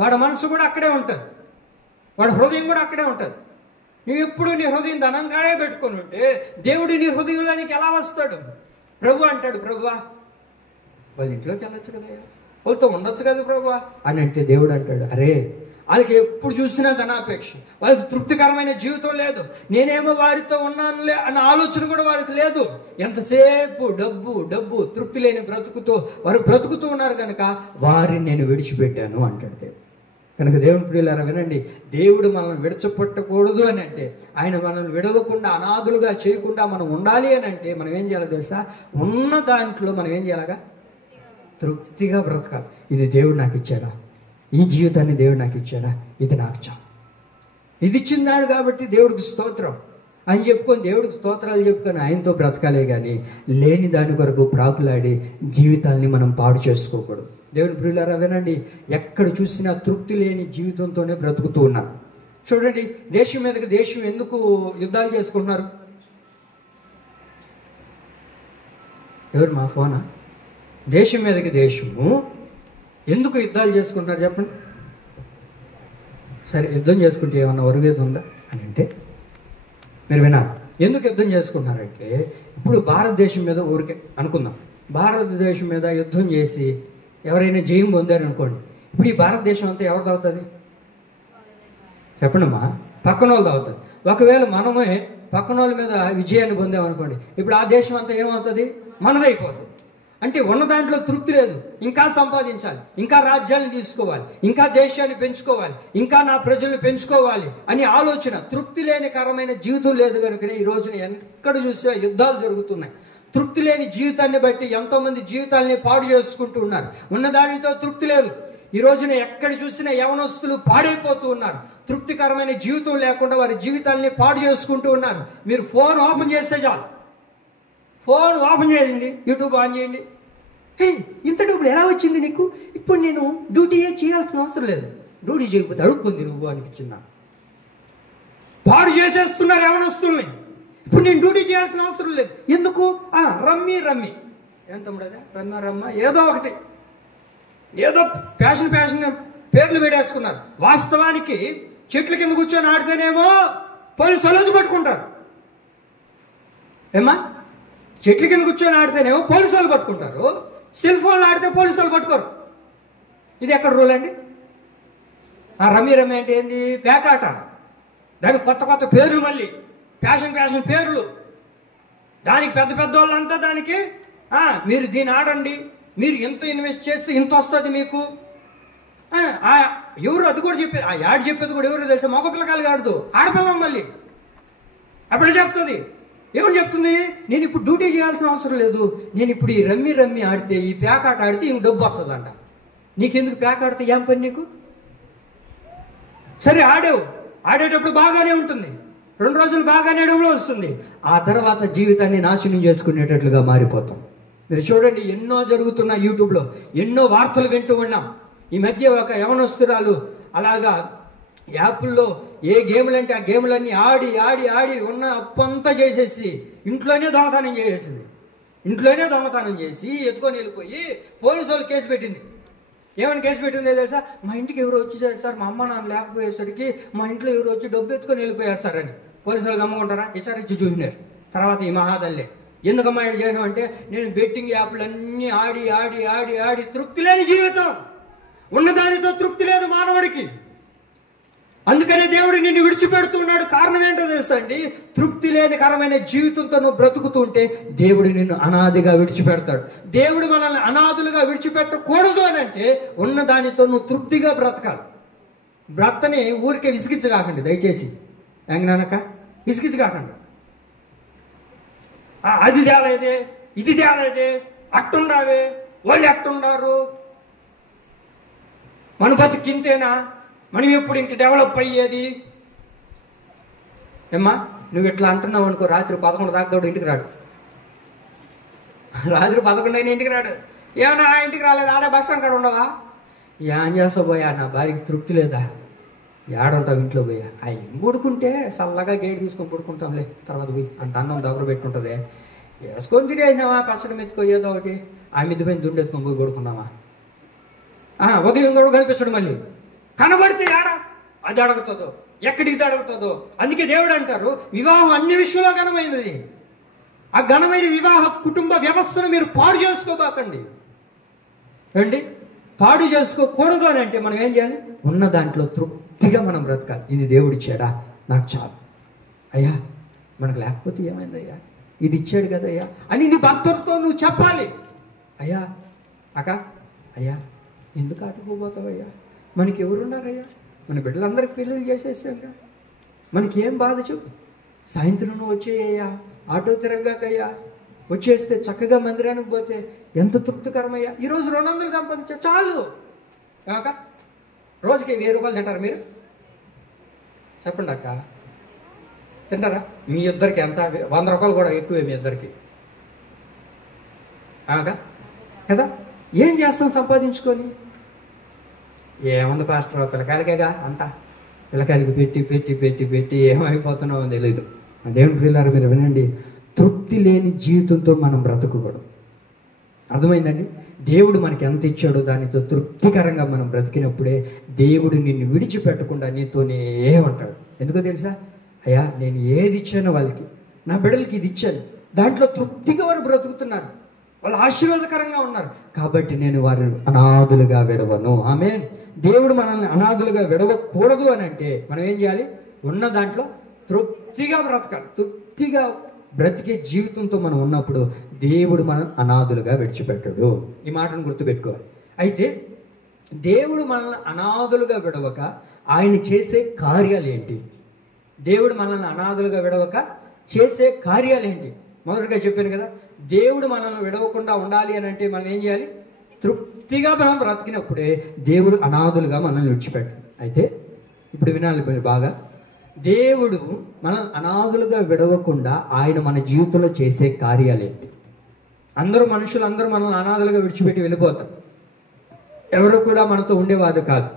వాడి మనసు కూడా అక్కడే ఉంటుంది, వాడి హృదయం కూడా అక్కడే ఉంటుంది. నువ్వు ఎప్పుడు నీ హృదయం ధనం కాడే పెట్టుకొని ఉంటే దేవుడు నీ హృదయంలోనికి ఎలా వస్తాడు? ప్రభు అంటాడు, ప్రభువా వాళ్ళ ఇంట్లోకి వెళ్ళొచ్చు కదయ్యా, వాళ్ళతో ఉండొచ్చు కదా ప్రభా అని అంటే దేవుడు అంటాడు, అరే వాళ్ళకి ఎప్పుడు చూసినా ధనాపేక్ష, వాళ్ళకి తృప్తికరమైన జీవితం లేదు, నేనేమో వారితో ఉన్నానులే అన్న ఆలోచన కూడా వాళ్ళకి లేదు. ఎంతసేపు డబ్బు డబ్బు, తృప్తి లేని బ్రతుకుతో వారు బ్రతుకుతూ ఉన్నారు కనుక వారిని నేను విడిచిపెట్టాను అంటాడు దేవుడు. కనుక దేవుని ప్రియులారా వినండి, దేవుడు మనల్ని విడిచిపెట్టకూడదు అని అంటే, ఆయన మనల్ని విడవకుండా అనాథులుగా చేయకుండా మనం ఉండాలి అని అంటే మనం ఏం చేయాలి తెలుసా? ఉన్న దాంట్లో మనం ఏం చేయాలగా? తృప్తిగా బ్రతకాలి. ఇది దేవుడు నాకు ఇచ్చాడా? ఈ జీవితాన్ని దేవుడు నాకు ఇచ్చాడా? ఇది నాకు చాలు. ఇది ఇచ్చిన్నాడు కాబట్టి దేవుడికి స్తోత్రం అని చెప్పుకొని, దేవుడికి స్తోత్రాలు చెప్పుకొని ఆయనతో బ్రతకాలే కానీ లేని దాని కొరకు ప్రాకులాడి జీవితాన్ని మనం పాడు చేసుకోకూడదు. దేవుని ప్రియులారా వినండి, ఎక్కడ చూసినా తృప్తి లేని జీవితంతోనే బ్రతుకుతూ ఉన్నారు. చూడండి, దేశం మీదకి దేశం ఎందుకు యుద్ధాలు చేసుకుంటున్నారు? ఎవరు మా ఫోనా? దేశం మీదకి దేశము ఎందుకు యుద్ధాలు చేసుకుంటున్నారు చెప్పండి. సరే, యుద్ధం చేసుకుంటే ఏమన్నా ఒరుగేది ఉందా అని అంటే మీరు వినాలి. ఎందుకు యుద్ధం చేసుకుంటున్నారంటే, ఇప్పుడు భారతదేశం మీద ఊరికే అనుకుందాం, భారతదేశం మీద యుద్ధం చేసి ఎవరైనా జయం పొందారు అనుకోండి, ఇప్పుడు ఈ భారతదేశం అంతా ఎవరిది అవుతుంది చెప్పండమ్మా? పక్కన వాళ్ళది అవుతుంది. ఒకవేళ మనమే పక్కన వాళ్ళ మీద విజయాన్ని పొందామనుకోండి, ఇప్పుడు ఆ దేశం అంతా ఏమవుతుంది? మనదైపోతుంది. అంటే ఉన్న దాంట్లో తృప్తి లేదు, ఇంకా సంపాదించాలి, ఇంకా రాజ్యాన్ని తీసుకోవాలి, ఇంకా దేశాన్ని పెంచుకోవాలి, ఇంకా నా ప్రజల్ని పెంచుకోవాలి అని ఆలోచన, తృప్తి లేని కరమైన జీవితం లేదు కనుకనే ఈ రోజున ఎక్కడ చూసినా యుద్ధాలు జరుగుతున్నాయి. తృప్తి లేని జీవితాన్ని బట్టి ఎంతో మంది జీవితాలని పాడు చేసుకుంటూ ఉన్నారు. ఉన్నదానితో తృప్తి లేదు. ఈ రోజున ఎక్కడ చూసినా యవనస్తులు పాడైపోతూ ఉన్నారు. తృప్తికరమైన జీవితం లేకుండా వారి జీవితాలని పాడు చేసుకుంటూ ఉన్నారు. మీరు ఫోన్ ఓపెన్ చేస్తే చాలు, ఫోన్ ఓపెన్ చేయండి, యూట్యూబ్ ఆన్ చేయండి, హే ఇంత డబ్బులు ఎలా వచ్చింది నీకు? ఇప్పుడు నేను డ్యూటీ చేయాల్సిన అవసరం లేదు, డ్యూటీ చేయకపోతే అడుక్కుంది నువ్వు అనిపించింది నాకు. పాడు చేసేస్తున్నారు యవనస్తుల్ని. ఇప్పుడు నేను డ్యూటీ చేయాల్సిన అవసరం లేదు. ఎందుకు? రమ్మి రమ్మి ఏం తమ్ముడదా, రమ్మ ఏదో ఒకటి, ఏదో ఫ్యాషన్ పేర్లు పెట్టేసుకున్నారు. వాస్తవానికి చెట్ల కింద కూర్చొని ఆడితేనేమో పోలీసు వాళ్ళు పట్టుకుంటారు. ఏమ్మా? చెట్ల కింద కూర్చొని ఆడితేనేమో పోలీసు వాళ్ళు పట్టుకుంటారు, సెల్ ఫోన్లు ఆడితే పోలీసు వాళ్ళు పట్టుకోరు. ఇది ఎక్కడ రూల్ అండి? రమ్మి అంటే ఏంది? పేకాట. దానికి కొత్త కొత్త పేర్లు, మళ్ళీ ఫ్యాషన్ పేర్లు, దానికి పెద్ద పెద్ద వాళ్ళంతా దానికి మీరు దీన్ని ఆడండి, మీరు ఎంత ఇన్వెస్ట్ చేస్తే ఇంత వస్తుంది మీకు. ఎవరు అది కూడా చెప్పేది, ఆ యాడ్ చెప్పేది కూడా ఎవరు తెలుసా? మగ పిల్లకాయలు ఆడుతూ ఆడపిల్లం మళ్ళీ అప్పుడు చెప్తుంది. ఏమని చెప్తుంది? నేను ఇప్పుడు డ్యూటీ చేయాల్సిన అవసరం లేదు, నేను ఇప్పుడు ఈ రమ్మి ఆడితే, ఈ పేకాట ఆడితే ఇంక డబ్బు వస్తుందంట. నీకెందుకు పేకాడితే ఏం పని నీకు? సరే ఆడేటప్పుడు బాగానే ఉంటుంది, 2 రోజులు బాగానే డబ్బులు వస్తుంది, ఆ తర్వాత జీవితాన్ని నాశనం చేసుకునేటట్లుగా మారిపోతాం. మీరు చూడండి, ఎన్నో జరుగుతున్న యూట్యూబ్లో ఎన్నో వార్తలు వింటూ ఉన్నాం. ఈ మధ్య ఒక యవనస్తురాలు అలాగా యాప్ల్లో ఏ గేములు అంటే ఆ గేములన్నీ ఆడి ఉన్న అప్పంతా చేసేసి ఇంట్లోనే దొంగతనం చేసేసింది. ఇంట్లోనే దొంగతనం చేసి ఎత్తుకొని వెళ్ళిపోయి పోలీసు వాళ్ళు కేసు పెట్టింది. ఏమని కేసు పెట్టిందో తెలుసా? మా ఇంటికి ఎవరు వచ్చేసారు సార్, మా అమ్మ నాన్న లేకపోయేసరికి మా ఇంట్లో ఎవరు వచ్చి డబ్బు ఎత్తుకొని వెళ్ళిపోయారు సార్ అని. పోలీసు వాళ్ళు గమ్ముకుంటారా? ఈసారి ఇచ్చి చూసినారు. తర్వాత ఈ మహాదల్లే ఎందుకమ్మా ఇది చేయడం అంటే, నేను బెట్టింగ్ యాప్లన్నీ ఆడి తృప్తి లేని జీవితం, ఉన్నదానితో తృప్తి లేదు మానవుడికి. అందుకనే దేవుడు నిన్ను విడిచిపెడుతున్నాడు. కారణం ఏంటో తెలుసా అండి? తృప్తి లేని కరమైన జీవితంతో నువ్వు బ్రతుకుతుంటే దేవుడు నిన్ను అనాదిగా విడిచిపెడతాడు. దేవుడు మనల్ని అనాథులుగా విడిచిపెట్టకూడదు అని అంటే ఉన్న దానితో నువ్వు తృప్తిగా బ్రతకాలి. భర్తని ఊరికే విసిగించగాకండి దయచేసి, నానక విసిగించగాకండి. అది తేలేదే, ఇది తేలేదే, అట్టుండావే, వాళ్ళు అట్టుండారు, మన బతుకింతేనా, మనం ఎప్పుడు ఇంక డెవలప్ అయ్యేది? ఏమ్మా నువ్వు ఇట్లా అంటున్నావు అనుకో, రాత్రి 11 దాకా ఇంటికి రాడు. రాత్రి 11 అయినా ఇంటికి రాడు. ఏమన్నా ఇంటికి రాలేదు, ఆడే బస్ స్టాండ్ కాడ ఉండవా? ఏం చేస్తావు పోయా, నా భార్యకి తృప్తి లేదా? ఏడుంటావు ఇంట్లో పోయా? అవి పడుకుంటే చల్లగా గేట్ తీసుకొని పడుకుంటాంలే, తర్వాత పోయి అంత అన్నం దగ్గర పెట్టుకుంటుంది, వేసుకొని తినేసినావా పచ్చడి మెతుకో ఏదో ఒకటి, ఆ మిద్ది పైన దుండు ఎత్తుకొని పోయి పడుకున్నావా? ఉదయం కూడా కనిపిస్తాడు, మళ్ళీ కనబడితే అది అడుగుతుందో, ఎక్కడికి అడుగుతుందో. అందుకే దేవుడు అంటారు, వివాహం అన్ని విషయంలో ఘనమైనది. ఆ ఘనమైన వివాహ కుటుంబ వ్యవస్థను మీరు పాడు చేసుకోబాకండి. ఏమండి? పాడు చేసుకోకూడదు అని అంటే మనం ఏం చేయాలి? ఉన్న దాంట్లో తృప్తిగా మనం బ్రతకాలి. ఇది దేవుడిచ్చాడా, నాకు చాలు అయ్యా, మనకు లేకపోతే ఏమైందయ్యా, ఇది ఇచ్చాడు కదయ్యా అని నీ భర్తతో నువ్వు చెప్పాలి. అయ్యా అక్క, అయ్యా ఎందుకు ఆటుకోబోతావయ్యా, మనకి ఎవరున్నారయ్యా, మన బిడ్డలందరికీ పెళ్ళిళ్ళు చేసేసాక మనకి ఏం బాధ చెప్పు, సాయంత్రం నువ్వు వచ్చేయ్యా, ఆటో తిరగాకయ్యా, వచ్చేస్తే చక్కగా మందిరానికి పోతే ఎంత తృప్తికరమయ్యా. ఈరోజు 200 సంపాదించా చాలు కాక, రోజుకి 1000 రూపాయలు తింటారా మీరు? చెప్పండి అక్క, తింటారా? మీ ఇద్దరికి ఎంత? 100 రూపాయలు కూడా ఎక్కువే మీ ఇద్దరికి కదా. ఏం చేస్తాం సంపాదించుకొని? ఏముంది పాస్టర్, పిల్లకాయలకేగా అంతా, పిల్లకాయలకి పెట్టి పెట్టి పెట్టి పెట్టి ఏమైపోతున్నామో తెలీదు. దేవుని ప్రియులారా, మీరు వినండి, తృప్తి లేని జీవితంతో మనం బ్రతకూడదు. అర్థమైందండి? దేవుడు మనకి ఎంత ఇచ్చాడో దానితో తృప్తికరంగా మనం బ్రతికినప్పుడే దేవుడు నిన్ను విడిచిపెట్టకుండా నీతోనే ఉంటాడు. ఎందుకో తెలుసా? అయ్యా నేను ఏది ఇచ్చానో వాళ్ళకి, నా బిడ్డలకి ఇది ఇచ్చాను, దాంట్లో తృప్తిగా వారు బ్రతుకుతున్నారు, వాళ్ళు ఆశీర్వాదకరంగా ఉన్నారు, కాబట్టి నేను వారిని అనాథులుగా విడవను. ఆమేన్. దేవుడు మనల్ని అనాథులుగా విడవకూడదు అని అంటే మనం ఏం చేయాలి? ఉన్న దాంట్లో తృప్తిగా బ్రతకాలి. తృప్తిగా బ్రతికే జీవితంతో మనం ఉన్నప్పుడు దేవుడు మనం అనాథులుగా విడిచిపెట్టడు. ఈ మాటను గుర్తుపెట్టుకోవాలి. అయితే దేవుడు మనల్ని అనాథులుగా విడవక ఆయన చేసే కార్యాలు ఏంటి? దేవుడు మనల్ని అనాథులుగా విడవక చేసే కార్యాలు ఏంటి? మొదటిగా చెప్పాను కదా, దేవుడు మనల్ని విడవకుండా ఉండాలి అని అంటే మనం ఏం చేయాలి? తృప్తిగా మనం బ్రతికినప్పుడే దేవుడు అనాథులుగా మనల్ని విడిచిపెట్టాడు. అయితే ఇప్పుడు వినాలి మీరు బాగా, దేవుడు మనల్ని అనాథులుగా విడవకుండా ఆయన మన జీవితంలో చేసే కార్యాలు ఏంటి? అందరూ మనుషులందరూ మనల్ని అనాథులుగా విడిచిపెట్టి వెళ్ళిపోతారు, ఎవరు కూడా మనతో ఉండేవారు కాదు.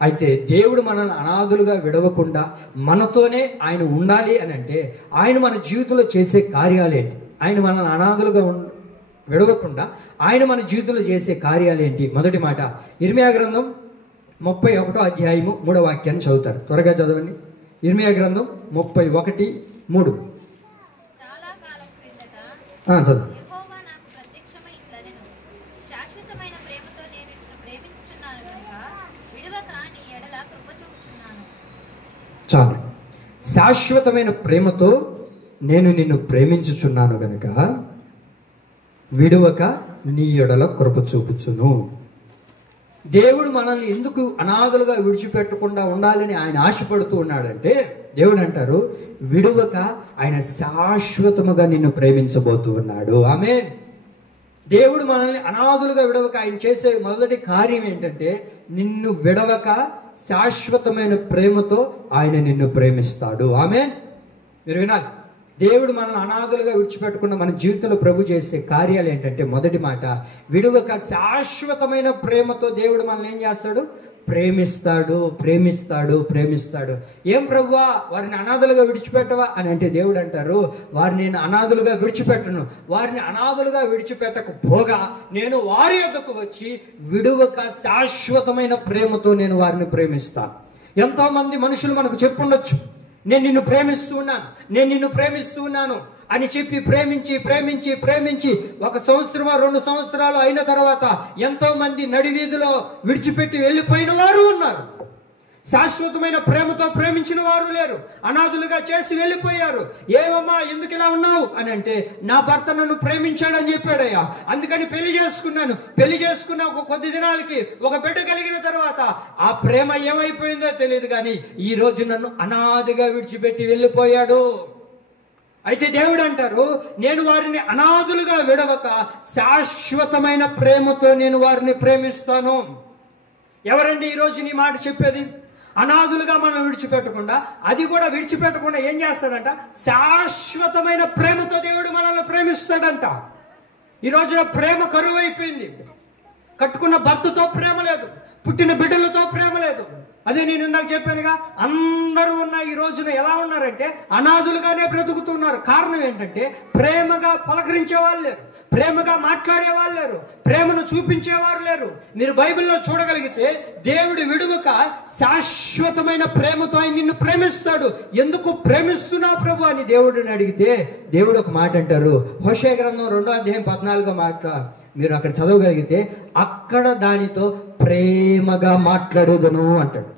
అయితే దేవుడు మనల్ని అనాథులుగా విడవకుండా మనతోనే ఆయన ఉండాలి అని అంటే ఆయన మన జీవితంలో చేసే కార్యాలు ఏంటి? ఆయన మనల్ని అనాథులుగా విడవకుండా ఆయన మన జీవితంలో చేసే కార్యాలు ఏంటి? మొదటి మాట, ఇర్మియా గ్రంథం 31వ అధ్యాయము 3వ వాక్యాన్ని చదువుతారు. త్వరగా చదవండి. ఇర్మియా గ్రంథం 31:3. చదువు. చాలు. శాశ్వతమైన ప్రేమతో నేను నిన్ను ప్రేమించుచున్నాను గనుక విడువక నీ ఎడల కృప చూపుచును. దేవుడు మనల్ని ఎందుకు అనాథులుగా విడిచిపెట్టకుండా ఉండాలని ఆయన ఆశపడుతూ ఉన్నాడంటే, దేవుడు అంటారు విడువక ఆయన శాశ్వతముగా నిన్ను ప్రేమించబోతూ ఉన్నాడు. ఆమేన్. దేవుడు మనల్ని అనాథులుగా విడవక ఆయన చేసే మొదటి కార్యం ఏంటంటే, నిన్ను విడవక శాశ్వతమైన ప్రేమతో ఆయన నిన్ను ప్రేమిస్తాడు. ఆమేన్. మీరు వినాలి, దేవుడు మనల్ని అనాథులుగా విడిచిపెట్టకుండా మన జీవితంలో ప్రభు చేసే కార్యాలు ఏంటంటే, మొదటి మాట, విడువక శాశ్వతమైన ప్రేమతో దేవుడు మనల్ని ఏం చేస్తాడు? ప్రేమిస్తాడు, ప్రేమిస్తాడు, ప్రేమిస్తాడు. ఏం ప్రభువా వారిని అనాథులుగా విడిచిపెట్టవా అని అంటే దేవుడు అంటారు, వారిని నేను అనాథులుగా విడిచిపెట్టను. వారిని అనాథులుగా విడిచిపెట్టకపోగా నేను వారి యొద్దకు వచ్చి విడువక శాశ్వతమైన ప్రేమతో నేను వారిని ప్రేమిస్తాను. ఎంతో మంది మనుషులు మనకు చెప్పుండొచ్చు, నేను నిన్ను ప్రేమిస్తూ ఉన్నాను, నేను నిన్ను ప్రేమిస్తూ ఉన్నాను అని చెప్పి ప్రేమించి ప్రేమించి ప్రేమించి 1 సంవత్సరం 2 సంవత్సరాలు అయిన తర్వాత ఎంతో మంది నడివీధిలో విడిచిపెట్టి వెళ్ళిపోయిన వారు ఉన్నారు. శాశ్వతమైన ప్రేమతో ప్రేమించిన వారు లేరు, అనాథులుగా చేసి వెళ్ళిపోయారు. ఏమమ్మా ఎందుకు ఇలా ఉన్నావు అని అంటే, నా భర్త నన్ను ప్రేమించాడని చెప్పాడయ్యా, అందుకని పెళ్లి చేసుకున్నాను. పెళ్లి చేసుకున్న ఒక కొద్ది దినాలకి ఒక బిడ్డ కలిగిన తర్వాత ఆ ప్రేమ ఏమైపోయిందో తెలియదు, కానీ ఈ రోజు నన్ను అనాథగా విడిచిపెట్టి వెళ్ళిపోయాడు. అయితే దేవుడు అంటారు, నేను వారిని అనాథులుగా విడవక శాశ్వతమైన ప్రేమతో నేను వారిని ప్రేమిస్తాను. ఎవరండి ఈరోజు నీ మాట చెప్పేది? అనాథులుగా మనం విడిచిపెట్టకుండా, అది కూడా విడిచిపెట్టకుండా ఏం చేస్తాడంట? శాశ్వతమైన ప్రేమతో దేవుడు మనల్ని ప్రేమిస్తాడంట. ఈ రోజున ప్రేమ కరువు అయిపోయింది. కట్టుకున్న భర్తతో ప్రేమ లేదు, పుట్టిన బిడ్డలతో ప్రేమ లేదు. అదే నేను ఇందాక చెప్పానుగా, అందరూ ఉన్న ఈ రోజున ఎలా ఉన్నారంటే అనాథులుగానే బ్రతుకుతున్నారు. కారణం ఏంటంటే ప్రేమగా పలకరించే వాళ్ళు లేరు, ప్రేమగా మాట్లాడే వాళ్ళు లేరు, ప్రేమను చూపించేవారు లేరు. మీరు బైబిల్లో చూడగలిగితే దేవుడు విడువక శాశ్వతమైన ప్రేమతో ఆయన నిన్ను ప్రేమిస్తాడు. ఎందుకు ప్రేమిస్తున్నావు ప్రభు అని దేవుడిని అడిగితే దేవుడు ఒక మాట అంటారు. హోషేయ గ్రంథం 2వ అధ్యాయం 14వ మాట మీరు అక్కడ చదవగలిగితే, అక్కడ దానితో ప్రేమగా మాట్లాడేదను అంటాడు.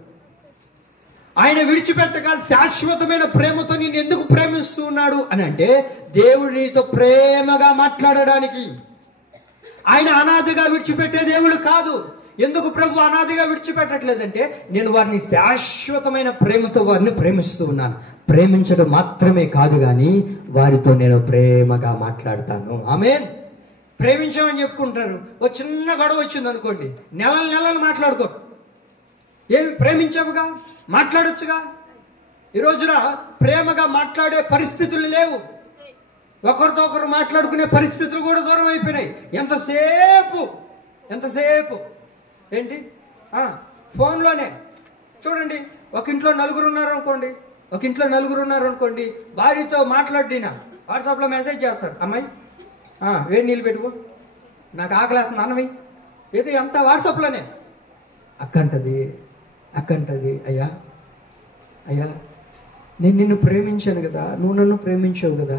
ఆయన విడిచిపెట్టగా శాశ్వతమైన ప్రేమతో నిన్ను ఎందుకు ప్రేమిస్తూ ఉన్నాడు అని అంటే, దేవుడు నీతో ప్రేమగా మాట్లాడడానికి. ఆయన అనాదిగా విడిచిపెట్టే దేవుడు కాదు. ఎందుకు ప్రభు అనాదిగా విడిచిపెట్టట్లేదంటే, నేను వారిని శాశ్వతమైన ప్రేమతో వారిని ప్రేమిస్తూ ఉన్నాను. ప్రేమించడం మాత్రమే కాదు కానీ వారితో నేను ప్రేమగా మాట్లాడతాను. ఆమేన్. ప్రేమించామని చెప్పుకుంటారు. ఓ చిన్న గొడవ వచ్చింది అనుకోండి, నెలలు మాట్లాడుకో. ఏమి ప్రేమించావుగా, మాట్లాడొచ్చుగా. ఈ రోజున ప్రేమగా మాట్లాడే పరిస్థితులు లేవు. ఒకరితో ఒకరు మాట్లాడుకునే పరిస్థితులు కూడా దూరం అయిపోయినాయి. ఎంతసేపు ఏంటి ఫోన్లోనే. చూడండి, ఒక ఇంట్లో నలుగురు ఉన్నారనుకోండి, భార్యతో మాట్లాడినా వాట్సాప్లో మెసేజ్ చేస్తారు. అమ్మాయి వేడి నీళ్ళు పెట్టుకో, నాకు ఆకలేస్తుంది, అన్నవి ఏది అంతా వాట్సాప్లోనే. అక్క అంటది అయ్యా నేను నిన్ను ప్రేమించాను కదా, నువ్వు నన్ను ప్రేమించావు కదా,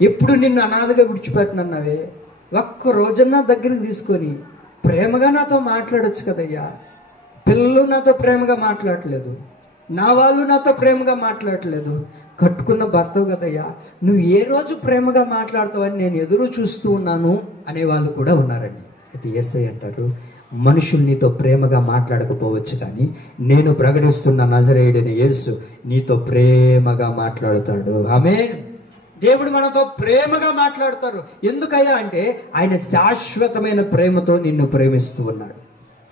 ఎప్పుడు నిన్ను అనాథగా విడిచిపెట్టనన్నావే, ఒక్క రోజన్నా దగ్గరికి తీసుకొని ప్రేమగా నాతో మాట్లాడచ్చు కదయ్యా. పిల్లలు నాతో ప్రేమగా మాట్లాడట్లేదు, నా వాళ్ళు నాతో ప్రేమగా మాట్లాడట్లేదు, కట్టుకున్న భర్తవు కదయ్యా, నువ్వు ఏ రోజు ప్రేమగా మాట్లాడతావని నేను ఎదురు చూస్తూ ఉన్నాను అనేవాళ్ళు కూడా ఉన్నారండి. అయితే యేసయ్య అంటారు, మనుషులు నీతో ప్రేమగా మాట్లాడకపోవచ్చు కానీ నేను ప్రకటిస్తున్న నజరేయుడైన యేసు నీతో ప్రేమగా మాట్లాడతాడు. ఆమేన్. దేవుడు మనతో ప్రేమగా మాట్లాడతారు. ఎందుకయ్యా అంటే ఆయన శాశ్వతమైన ప్రేమతో నిన్ను ప్రేమిస్తూ ఉన్నాడు.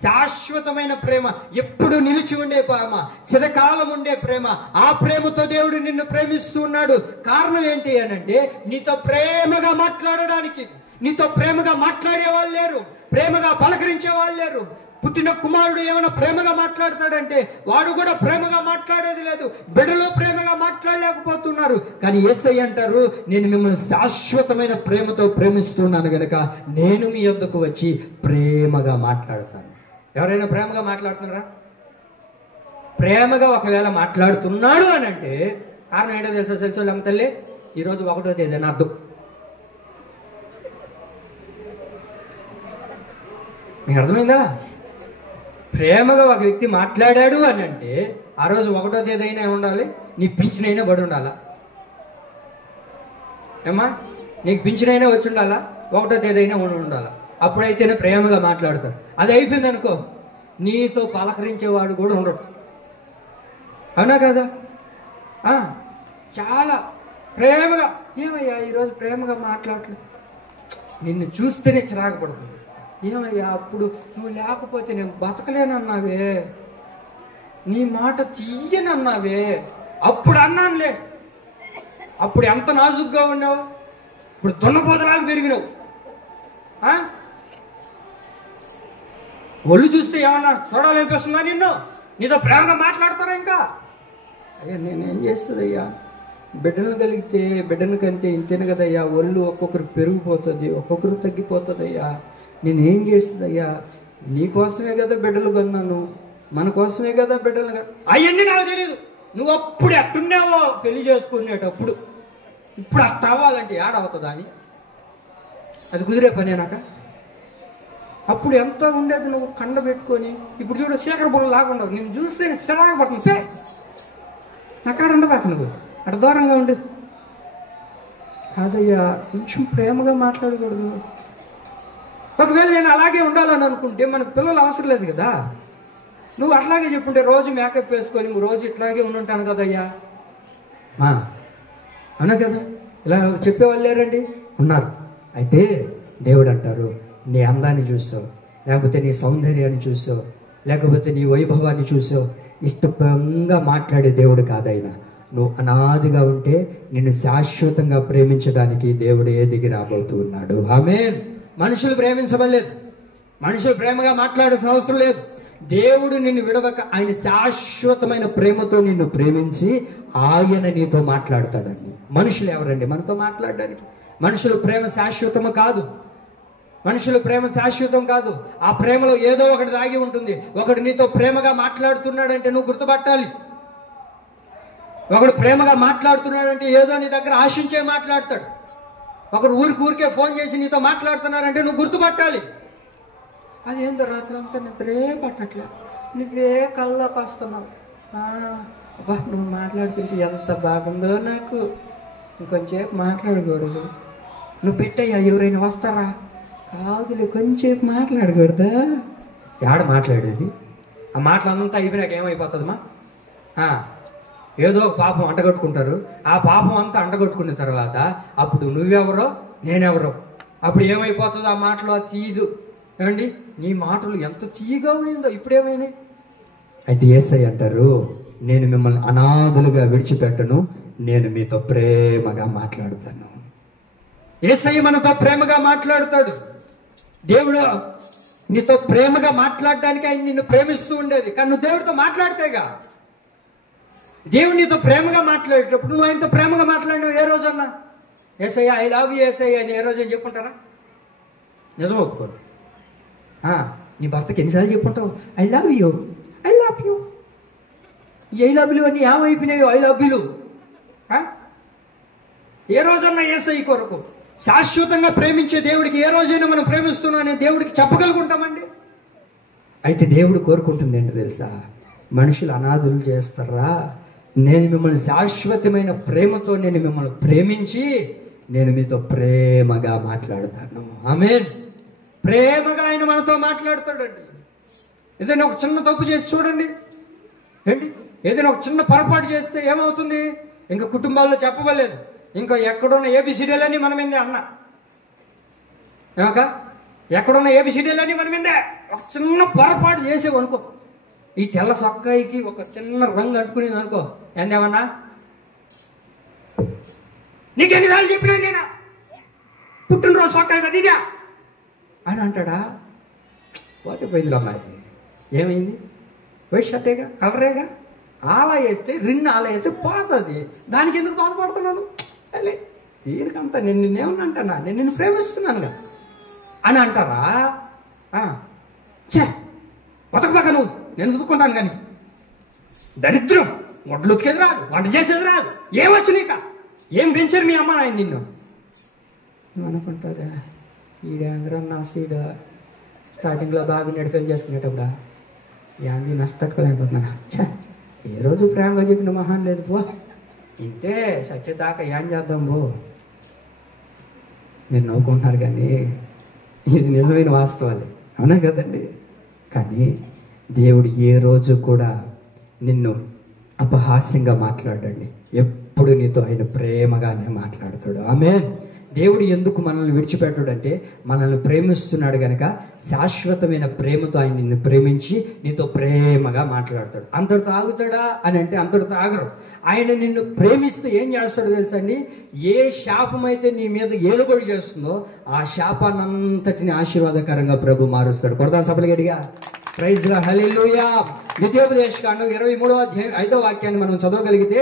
శాశ్వతమైన ప్రేమ, ఎప్పుడు నిలిచి ఉండే ప్రేమ, చిరకాలం ఉండే ప్రేమ. ఆ ప్రేమతో దేవుడు నిన్ను ప్రేమిస్తూ ఉన్నాడు. కారణం ఏంటి అనంటే, నీతో ప్రేమగా మాట్లాడడానికి. నీతో ప్రేమగా మాట్లాడే వాళ్ళు లేరు, ప్రేమగా పలకరించే వాళ్ళు లేరు. పుట్టిన కుమారుడు ఏమైనా ప్రేమగా మాట్లాడతాడంటే వాడు కూడా ప్రేమగా మాట్లాడేది లేదు. బిడ్డలో ప్రేమగా మాట్లాడలేకపోతున్నారు. కానీ యేసయ్య అంటారు, నేను మిమ్మల్ని శాశ్వతమైన ప్రేమతో ప్రేమిస్తున్నాను గనక నేను మీ యొద్దకు వచ్చి ప్రేమగా మాట్లాడతాను. ఎవరైనా ప్రేమగా మాట్లాడుతున్నారా? ప్రేమగా ఒకవేళ మాట్లాడుతున్నాడు అని అంటే కారణం ఏంటో తెలుసో అమ్మ తల్లి, ఈరోజు 1వ తేదీ అని అర్థం. మీకు అర్థమైందా? ప్రేమగా ఒక వ్యక్తి మాట్లాడాడు అని అంటే ఆ రోజు 1వ తేదీ అయినా ఉండాలి, నీ పింఛనైనా పడి ఉండాలా. ఏమ్మా, నీకు పింఛనైనా వచ్చి ఉండాలా, 1వ తేదీ అయినా ఉండాలా. అప్పుడైతేనే ప్రేమగా మాట్లాడతారు. అది అయిపోయింది అనుకో, నీతో పలకరించేవాడు కూడా ఉండడు. అవునా కదా? చాలా ప్రేమగా, ఏమయ్యా ఈరోజు ప్రేమగా మాట్లాడలేదు, నిన్ను చూస్తేనే చిరాకు పడుతుంది. ఏమయ్యా అప్పుడు నువ్వు లేకపోతే నేను బతకలేనన్నావే, నీ మాట తీయనన్నావే, అప్పుడు అన్నానులే, అప్పుడు ఎంత నాజుగ్గా ఉన్నావు, ఇప్పుడు దున్నపోతలాగా పెరిగినావు. ఒళ్ళు చూస్తే ఏమన్నా చూడాలనిపిస్తుందా నిన్ను? నీతో ప్రేమగా మాట్లాడతారా ఇంకా? అయ్యా నేనేం చేస్తుందయ్యా, బిడ్డను కలిగితే బిడ్డను కంటే ఇంతేను కదయ్యా, ఒళ్ళు ఒక్కొక్కరు పెరిగిపోతుంది, ఒక్కొక్కరు తగ్గిపోతుందయ్యా, నేనేం చేస్తుందయ్యా, నీకోసమే కదా బిడ్డలు కొన్నాను, మన కోసమే కదా బిడ్డలు. అవన్నీ నాకు తెలియదు. నువ్వు అప్పుడు ఎట్టున్నావో పెళ్లి చేసుకునేటప్పుడు, ఇప్పుడు అట్ట అవ్వాలంటే ఏడవుతుందా అని, అది కుదిరే పనేనాక? అప్పుడు ఎంత ఉండేది నువ్వు కండ పెట్టుకొని, ఇప్పుడు చూడ శేఖర బుల్ల లాగుండవు. నేను చూస్తే చిరాకు పడుతుంది. నాకాడ ఉండబాక, నువ్వు అటు దూరంగా ఉండు. కాదయ్యా, కొంచెం ప్రేమగా మాట్లాడకూడదు. ఒకవేళ నేను అలాగే ఉండాలని అనుకుంటే మనకు పిల్లలు అవసరం లేదు కదా. నువ్వు అట్లాగే చెప్పుంటే రోజు మేకప్ వేసుకొని రోజు ఇట్లాగే ఉండుంటాను కదయ్యా అన్నా కదా. ఇలా చెప్పేవాళ్ళు లేరండి, ఉన్నారు. అయితే దేవుడు అంటారు, నీ అందాన్ని చూసావు, లేకపోతే నీ సౌందర్యాన్ని చూసావు, లేకపోతే నీ వైభవాన్ని చూసావు, ఇష్టంగా మాట్లాడే దేవుడు కాదైనా. నువ్వు అనాదిగా ఉంటే నిన్ను శాశ్వతంగా ప్రేమించడానికి దేవుడే దిగి రాబోతూ ఉన్నాడు. ఆమేన్. మనుషులు ప్రేమించబడలేదు, మనుషులు ప్రేమగా మాట్లాడాల్సిన అవసరం లేదు. దేవుడు నిన్ను విడవక ఆయన శాశ్వతమైన ప్రేమతో నిన్ను ప్రేమించి ఆయన నీతో మాట్లాడతాడండి. మనుషులు ఎవరండి మనతో మాట్లాడడానికి? మనుషులు ప్రేమ శాశ్వతము కాదు, మనుషుల ప్రేమ శాశ్వతం కాదు. ఆ ప్రేమలో ఏదో ఒకటి దాగి ఉంటుంది. ఒకడు నీతో ప్రేమగా మాట్లాడుతున్నాడంటే నువ్వు గుర్తుపట్టాలి. ఒకడు ప్రేమగా మాట్లాడుతున్నాడంటే ఏదో నీ దగ్గర ఆశించే మాట్లాడతాడు. ఒకడు ఊరికే ఫోన్ చేసి నీతో మాట్లాడుతున్నారంటే నువ్వు గుర్తుపట్టాలి. అదేందో రాత్రి అంతా నిద్రే పట్టట్లే, నువ్వే కల్లోకి వస్తున్నావు. అబ్బా నువ్వు మాట్లాడుతుంటే ఎంత బాగుందో నాకు, ఇంకొంచేపు మాట్లాడకూడదు. నువ్వు పెట్టయ్యా ఎవరైనా వస్తారా? కాదులే కొంచెంసేపు మాట్లాడకూడదా? ఏడ మాట్లాడేది? ఆ మాటలంతా అయిపోయినాక ఏమైపోతుందమ్మా? ఏదో ఒక పాపం అంటగట్టుకుంటారు. ఆ పాపం అంతా అంటగట్టుకున్న తర్వాత అప్పుడు నువ్వెవరో నేనెవరో, అప్పుడు ఏమైపోతుందో ఆ మాటలో తీయదు. ఏమండి నీ మాటలు ఎంత తీయగా ఉందో ఇప్పుడేమైనా. అయితే యేసయ్య అంటారు, నేను మిమ్మల్ని అనాథులుగా విడిచిపెట్టను, నేను మీతో ప్రేమగా మాట్లాడతాను. యేసయ్య మనతో ప్రేమగా మాట్లాడతాడు. దేవుడు నీతో ప్రేమగా మాట్లాడడానికి ఆయన నిన్ను ప్రేమిస్తూ ఉండేది. కానీ నువ్వు దేవుడితో మాట్లాడితేగా, దేవుడు నీతో ప్రేమగా మాట్లాడేటప్పుడు నువ్వు ఆయనతో ప్రేమగా మాట్లాడినావు ఏ రోజన్నా? యేసయ్య ఐ లవ్ యూ యేసయ్య అని ఏ రోజు అని చెప్పుంటారా? నిజం ఒప్పుకోండి. నీ భర్తకి ఎన్నిసార్లు చెప్పుంటావు I love you, I love you. I love you అని ఏమైపోయినాయో ఐ లవ్ యూలు. ఏ రోజన్నా యేసయ్య కొరకు శాశ్వతంగా ప్రేమించే దేవుడికి ఏ రోజైనా మనం ప్రేమిస్తున్నాం అనే దేవుడికి చెప్పగలుగుంటామండి? అయితే దేవుడు కోరుకుంటుంది ఏంటో తెలుసా? మనుషులు అనాథులు చేస్తారా, నేను మిమ్మల్ని శాశ్వతమైన ప్రేమతో నేను మిమ్మల్ని ప్రేమించి నేను మీతో ప్రేమగా మాట్లాడతాను. ఆమేన్. ప్రేమగా ఆయన మనతో మాట్లాడతాడండి. ఏదైనా ఒక చిన్న తప్పు చేసి చూడండి ఏంటి, ఏదైనా ఒక చిన్న పొరపాటు చేస్తే ఏమవుతుంది? ఇంకా కుటుంబాల్లో చెప్పవలేదు, ఇంకా ఎక్కడున్న ఏబిసిడీలన్నీ మన మీదే అన్న ఏమక, ఎక్కడున్న ఏబిసిడీలన్నీ మన మీదే. ఒక చిన్న పొరపాటు చేసేవి అనుకో, ఈ తెల్ల సొక్కాయికి ఒక చిన్న రంగు అంటుకునేది అనుకో, ఏందేమన్నా నీకెన్నిసార్లు చెప్పినా నేను పుట్టినరోజు సొక్కాయి కదా ఇదా అని అంటాడా? పోతే పోయింది అమ్మాయి, ఏమైంది? వైట్ షర్టేగా, కలరేగా, ఆలా వేస్తే రిన్ ఆలా వేస్తే పోతుంది, దానికి ఎందుకు బాధపడుతున్నాను? అలే దీనికంతా నేను నిన్నేమన్నా అంటానా, నేను నిన్ను ప్రేమిస్తున్నానుగా అని అంటారా? చే బతకబాక నువ్వు, నేను చదువుకుంటాను కానీ దరిద్రం, వడ్లు ఉతికేది రాదు, వంట చేసేది రాదు, ఏమొచ్చు నీక, ఏం పెంచారు మీ అమ్మ నాయన నిన్ను అనుకుంటుందా? ఈడేంద్రం నా సీడ స్టార్టింగ్లో బాగా నడిపేలు చేసుకునేటప్పుడా యాంది నష్టట్టుకోలేకపోతున్నా. చే ఏ రోజు ప్రేమగా చెప్పిన మహాన్ లేదు పో, ఇంతే సచ్చేదాకా ఏం చేద్దాం పో. మీరు నవ్వుకుంటున్నారు కానీ ఇది నిజమైన వాస్తవాలే, అవునా కదండి? కానీ దేవుడు ఏ రోజు కూడా నిన్ను అపహాస్యంగా మాట్లాడండి, ఎప్పుడు నీతో ఆయన ప్రేమగానే మాట్లాడతాడు. ఆమేన్. దేవుడు ఎందుకు మనల్ని విడిచిపెట్టడంటే మనల్ని ప్రేమిస్తున్నాడు కనుక శాశ్వతమైన ప్రేమతో ఆయన నిన్ను ప్రేమించి నీతో ప్రేమగా మాట్లాడతాడు. అంతటితో ఆగుతాడా అని అంటే అంతటితో ఆగరు. ఆయన నిన్ను ప్రేమిస్తే ఏం చేస్తాడో తెలుసా అండి? ఏ శాపం అయితే నీ మీద ఏలుబడి చేస్తుందో ఆ శాపాన్నంతటిని ఆశీర్వాదకరంగా ప్రభు మారుస్తాడు. కొడతాను సభలు గట్టిగా ప్రైజ్ లార్డ్, హల్లెలూయా. ద్వితీయోపదేశకాండం 23వ అధ్యాయం 5వ వాక్యాన్ని మనం చదవగలిగితే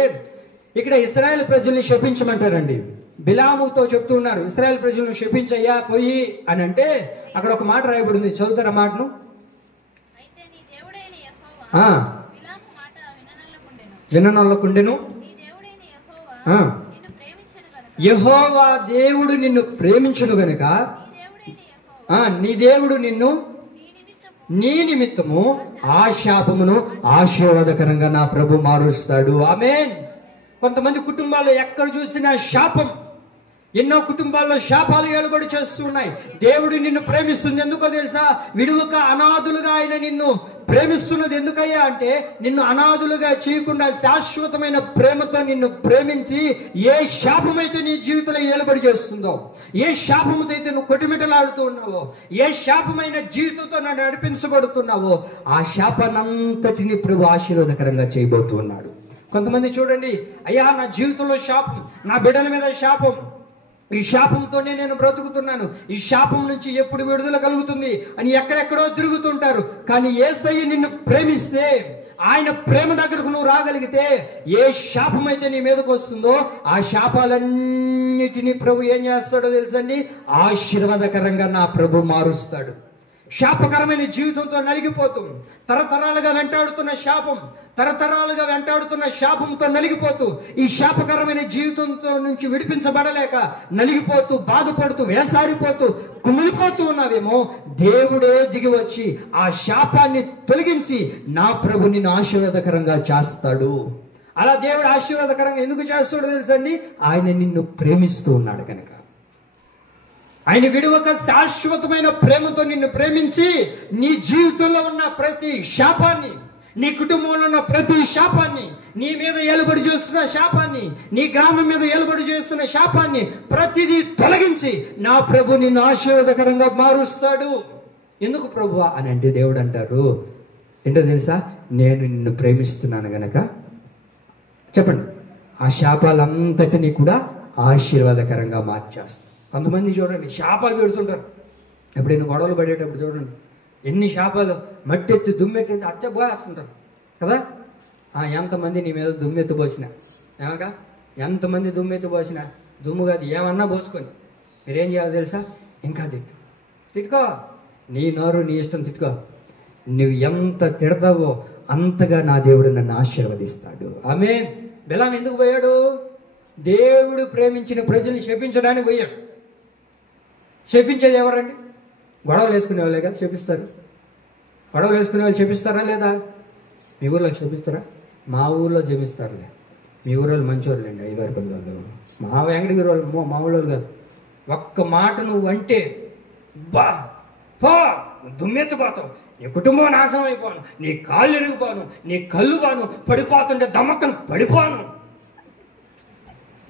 ఇక్కడ ఇశ్రాయేలు ప్రజల్ని శపించమంటారండి. బిలాముతో చెప్తూ ఉన్నారు, ఇశ్రాయేల్ ప్రజలను శపించయ్యా పోయి అని అంటే అక్కడ ఒక మాట రాయబడింది, చదువుతారా మాటను? విననొల్లకుండెను, యెహోవా దేవుడు నిన్ను ప్రేమించును గనుక నీ దేవుడు నిన్ను నీ నిమిత్తము ఆ శాపమును ఆశీర్వాదకరంగా నా ప్రభు మారుస్తాడు. ఆమేన్. కొంతమంది కుటుంబాల్లో ఎక్కడ చూసినా శాపం, ఎన్నో కుటుంబాల్లో శాపాలు ఏలుబడి చేస్తూ ఉన్నాయి. దేవుడు నిన్ను ప్రేమిస్తుంది ఎందుకో తెలుసా? విడువక అనాథులుగా ఆయన నిన్ను ప్రేమిస్తున్నది ఎందుకయ్యా అంటే నిన్ను అనాథులుగా చేయకుండా శాశ్వతమైన ప్రేమతో నిన్ను ప్రేమించి ఏ శాపమైతే నీ జీవితంలో ఏలుబడి చేస్తుందో, ఏ శాపముతో అయితే నువ్వు కొట్టుమిట్టలాడుతూ ఉన్నావో, ఏ శాపమైన జీవితంతో నన్ను నడిపించబడుతున్నావో ఆ శాపాన్నంతటిని ప్రభు ఆశీర్వాదకరంగా చేయబోతూ ఉన్నాడు. కొంతమంది చూడండి, అయ్యా నా జీవితంలో శాపం, నా బిడ్డల మీద శాపం, ఈ శాపంతోనే నేను బ్రతుకుతున్నాను, ఈ శాపం నుంచి ఎప్పుడు విడుదల కలుగుతుంది అని ఎక్కడెక్కడో తిరుగుతుంటారు. కానీ యేసయ్య నిన్ను ప్రేమిస్తే, ఆయన ప్రేమ దగ్గరకు నువ్వు రాగలిగితే ఏ శాపం అయితే నీ మీదకు వస్తుందో ఆ శాపాలన్నిటినీ ప్రభు ఏం చేస్తాడో తెలుసండి? ఆశీర్వాదకరంగా నా ప్రభు మారుస్తాడు. శాపకరమైన జీవితంతో నలిగిపోతూ, తరతరాలుగా వెంటాడుతున్న శాపంతో నలిగిపోతూ, ఈ శాపకరమైన జీవితంతో నుంచి విడిపించబడలేక నలిగిపోతూ, బాధపడుతూ, వేసారిపోతూ, కుమిలిపోతూ ఉన్నావేమో, దేవుడే దిగి వచ్చి ఆ శాపాన్ని తొలగించి నా ప్రభు నిన్ను ఆశీర్వాదకరంగా చేస్తాడు. అలా దేవుడు ఆశీర్వాదకరంగా ఎందుకు చేస్తాడో తెలుసండి? ఆయన నిన్ను ప్రేమిస్తూ ఉన్నాడు కనుక. ఆయన విడువక శాశ్వతమైన ప్రేమతో నిన్ను ప్రేమించి నీ జీవితంలో ఉన్న ప్రతి శాపాన్ని, నీ కుటుంబంలో ఉన్న ప్రతి శాపాన్ని, నీ మీద ఏలుబడి చేస్తున్న శాపాన్ని, నీ గ్రామం మీద ఏలుబడి చేస్తున్న శాపాన్ని ప్రతిదీ తొలగించి నా ప్రభు నిన్ను ఆశీర్వాదకరంగా మారుస్తాడు. ఎందుకు ప్రభువా అని అంటే దేవుడు అంటారు, ఏంటో తెలుసా? నేను నిన్ను ప్రేమిస్తున్నాను గనక. చెప్పండి, ఆ శాపాలంతటినీ కూడా ఆశీర్వాదకరంగా మార్చేస్తాను. కొంతమంది చూడండి శాపాలు పెడుతుంటారు. ఎప్పుడైనా గొడవలు పడేటప్పుడు చూడండి, ఎన్ని శాపాలు, మట్టెత్తి దుమ్మెత్తి అత్తే పోయేస్తుంటారు కదా. ఎంతమంది నీ మీద దుమ్మెత్తి పోసినా, ఏమగా ఎంతమంది దుమ్మెత్తి పోసినా, దుమ్ము కాదు ఏమన్నా పోసుకొని మీరేం చేయాలి తెలుసా? ఇంకా తిట్టుకో, నీ నోరు నీ ఇష్టం తిట్టుకో. నువ్వు ఎంత తిడతావో అంతగా నా దేవుడు నన్ను ఆశీర్వదిస్తాడు. ఆమేన్. బిలాం ఎందుకు పోయాడు? దేవుడు ప్రేమించిన ప్రజల్ని శపించడానికి పోయాడు. శపించేది ఎవరండి? గొడవలు వేసుకునే వాళ్ళే కదా శపిస్తారు. గొడవలు వేసుకునే వాళ్ళు శపిస్తారా లేదా? మీ ఊర్లో శపిస్తారా? మా ఊర్లో శపిస్తారులే. మీ ఊరోళ్ళు మంచివాళ్ళండి, అయ్యగారి పిల్లలు. మా వెంకటగిరి వాళ్ళు మా ఊళ్ళో కాదు. ఒక్క మాట నువ్వు అంటే బా పో, దుమ్మెత్తిపోతావు, నీ కుటుంబం నాశనం అయిపోను, నీ కాళ్ళు ఇరిగిపోను, నీ కళ్ళు పోను, పడిపోతుంటే దమ్మక్కను పడిపోను.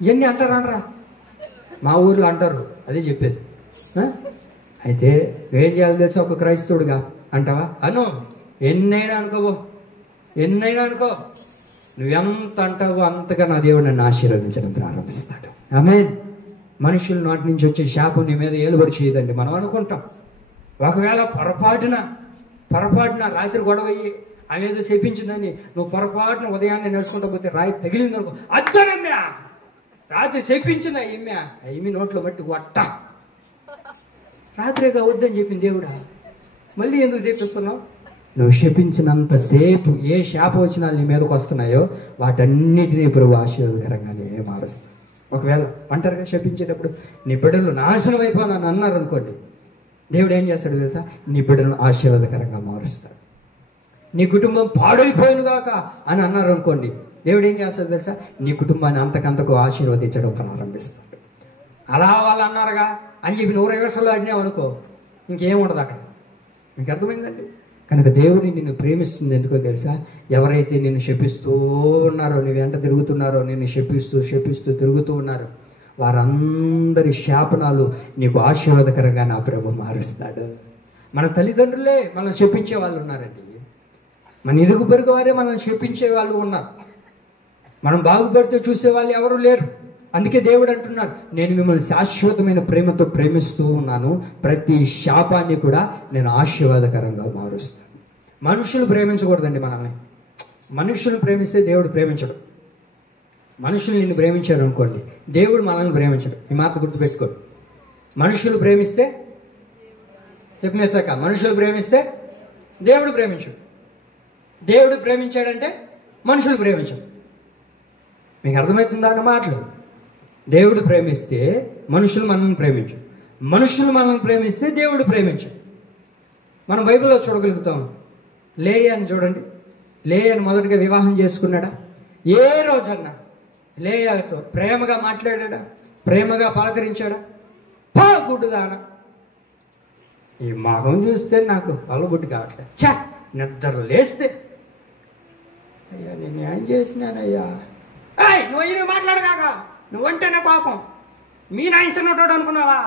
ఇవన్నీ అంటారా? మా ఊర్లో అంటారు, అదే చెప్పేది. అయితే నువ్వేం చేయాలి తెలుసా? ఒక క్రైస్తవుడిగా అంటావా? ఎన్నైనా అనుకో, నువ్వెంత అంటావో అంతగా నా దేవుడు నన్ను ఆశీర్వదించడం ప్రారంభిస్తాడు. ఆమేన్. మనుషుల నోటి నుంచి వచ్చే శాపం నీ మీద ఏలుబడి చేయదండి. మనం అనుకుంటాం, ఒకవేళ పొరపాటున రాత్రి గొడవ అయ్యి ఆమె ఏదో చెప్పించిందని నువ్వు పొరపాటున ఉదయాన్నే నడుచుకుంటా పోతే రాయి తగిలింది అనుకో, అద్దనమ్యా రాత్రి చెప్పించిందా ఏమి నోట్లో మట్టి వట్ట, రాత్రిగా వద్దని చెప్పింది దేవుడా, మళ్ళీ ఎందుకు చెప్పిస్తున్నావు? నువ్వు శపించినంతసేపు ఏ శాపవచనాలు నీ మీదకి వస్తున్నాయో వాటన్నిటినీ ప్రభు ఆశీర్వాదకరంగానే మారుస్తాడు. ఒకవేళ ఒంటరిగా శపించేటప్పుడు నీ బిడ్డలు నాశనం అయిపోనని అన్నారు అనుకోండి, దేవుడు ఏం చేస్తాడు తెలుసా? నీ బిడ్డలను ఆశీర్వాదకరంగా మారుస్తాడు. నీ కుటుంబం పాడైపోయిను గాక అని అన్నారు అనుకోండి, దేవుడు ఏం చేస్తాడు తెలుసా? నీ కుటుంబాన్ని అంతకంతకు ఆశీర్వదించడం ప్రారంభిస్తాడు. అలా వాళ్ళు అన్నారుగా అని చెప్పి 100 రివర్సల్లో అడినావు అనుకో, ఇంకేం ఉండదు అక్కడ. మీకు అర్థమైందండి? కనుక దేవుడిని నిన్ను ప్రేమిస్తుంది ఎందుకో తెలుసా? ఎవరైతే నిన్ను శపిస్తూ ఉన్నారో, నీ వెంట తిరుగుతున్నారో, నిన్ను శపిస్తూ తిరుగుతూ ఉన్నారో, వారందరి శాపనాలు నీకు ఆశీర్వాదకరంగా నా ప్రభు మారుస్తాడు. మన తల్లిదండ్రులే మనల్ని శపించే వాళ్ళు ఉన్నారండి. మన ఇరుగు పొరుగు వారే మనల్ని శపించే వాళ్ళు ఉన్నారు. మనం బాగుపడితే చూసే వాళ్ళు ఎవరు లేరు. అందుకే దేవుడు అంటున్నారు, నేను మిమ్మల్ని శాశ్వతమైన ప్రేమతో ప్రేమిస్తూ ఉన్నాను, ప్రతి శాపాన్ని కూడా నేను ఆశీర్వాదకరంగా మారుస్తాను. మనుషులు ప్రేమించకూడదండి మనల్ని. మనుషులను ప్రేమిస్తే దేవుడు ప్రేమించడు. మనుషులు నిన్ను ప్రేమించారు అనుకోండి, దేవుడు మనల్ని ప్రేమించడు. ఈ మాట గుర్తుపెట్టుకోండి. మనుషులు ప్రేమిస్తే చెప్పినేసాక, మనుషులు ప్రేమిస్తే దేవుడు ప్రేమించడు. దేవుడు ప్రేమించాడంటే మనుషులు ప్రేమించడు. మీకు అర్థమవుతుందా అన్న మాటలు? దేవుడు ప్రేమిస్తే మనుషులు మనల్ని ప్రేమించడు, మనుషులు మనల్ని ప్రేమిస్తే దేవుడు ప్రేమించడు. మనం బైబిల్లో చూడగలుగుతాం. లేయాని చూడండి. లేయాని మొదటిగా వివాహం చేసుకున్నాడా? ఏ రోజన్నా లేయాతో ప్రేమగా మాట్లాడా? ప్రేమగా పలకరించాడా? గుడ్డుదానా, ఈ మగం చూస్తే నాకు పలబుడ్డు కావట్లేదు, ఛా నిద్ర లేస్తే అయ్యా నేను ఏం చేసినానయ్యా, నువ్వు మాట్లాడగాక, నువ్వంటేనే కోపం, మీ నాయనోటాడు అనుకున్నావా?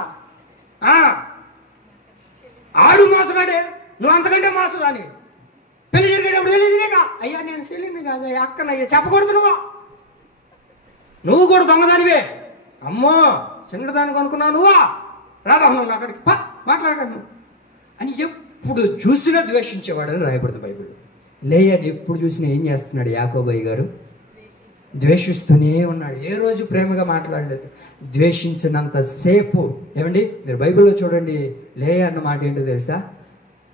ఆడు మోసగాడే, నువ్వు అంతకంటే మోసగాని. పెళ్లి జరిగేటప్పుడు తెలియదుగా, అయ్యా నేను చెల్లింది కాదు అక్కనయ్యా చెప్పకూడదు, నువ్వు కూడా దొంగదానివే, అమ్మో చిన్నదానికి అనుకున్నావు, నువ్వా రాబా నువ్వు అక్కడికి మాట్లాడక నువ్వు అని ఎప్పుడు చూసినా ద్వేషించేవాడని రాయబడుతుంది బైబిల్లో. లేయని ఎప్పుడు చూసినా ఏం చేస్తున్నాడు యాకోబయ్య గారు? ద్వేషిస్తూనే ఉన్నాడు. ఏ రోజు ప్రేమగా మాట్లాడలేదు. ద్వేషించినంతసేపు. ఏమండి మీరు బైబిల్లో చూడండి, లేయ అన్న మాట ఏంటో తెలుసా?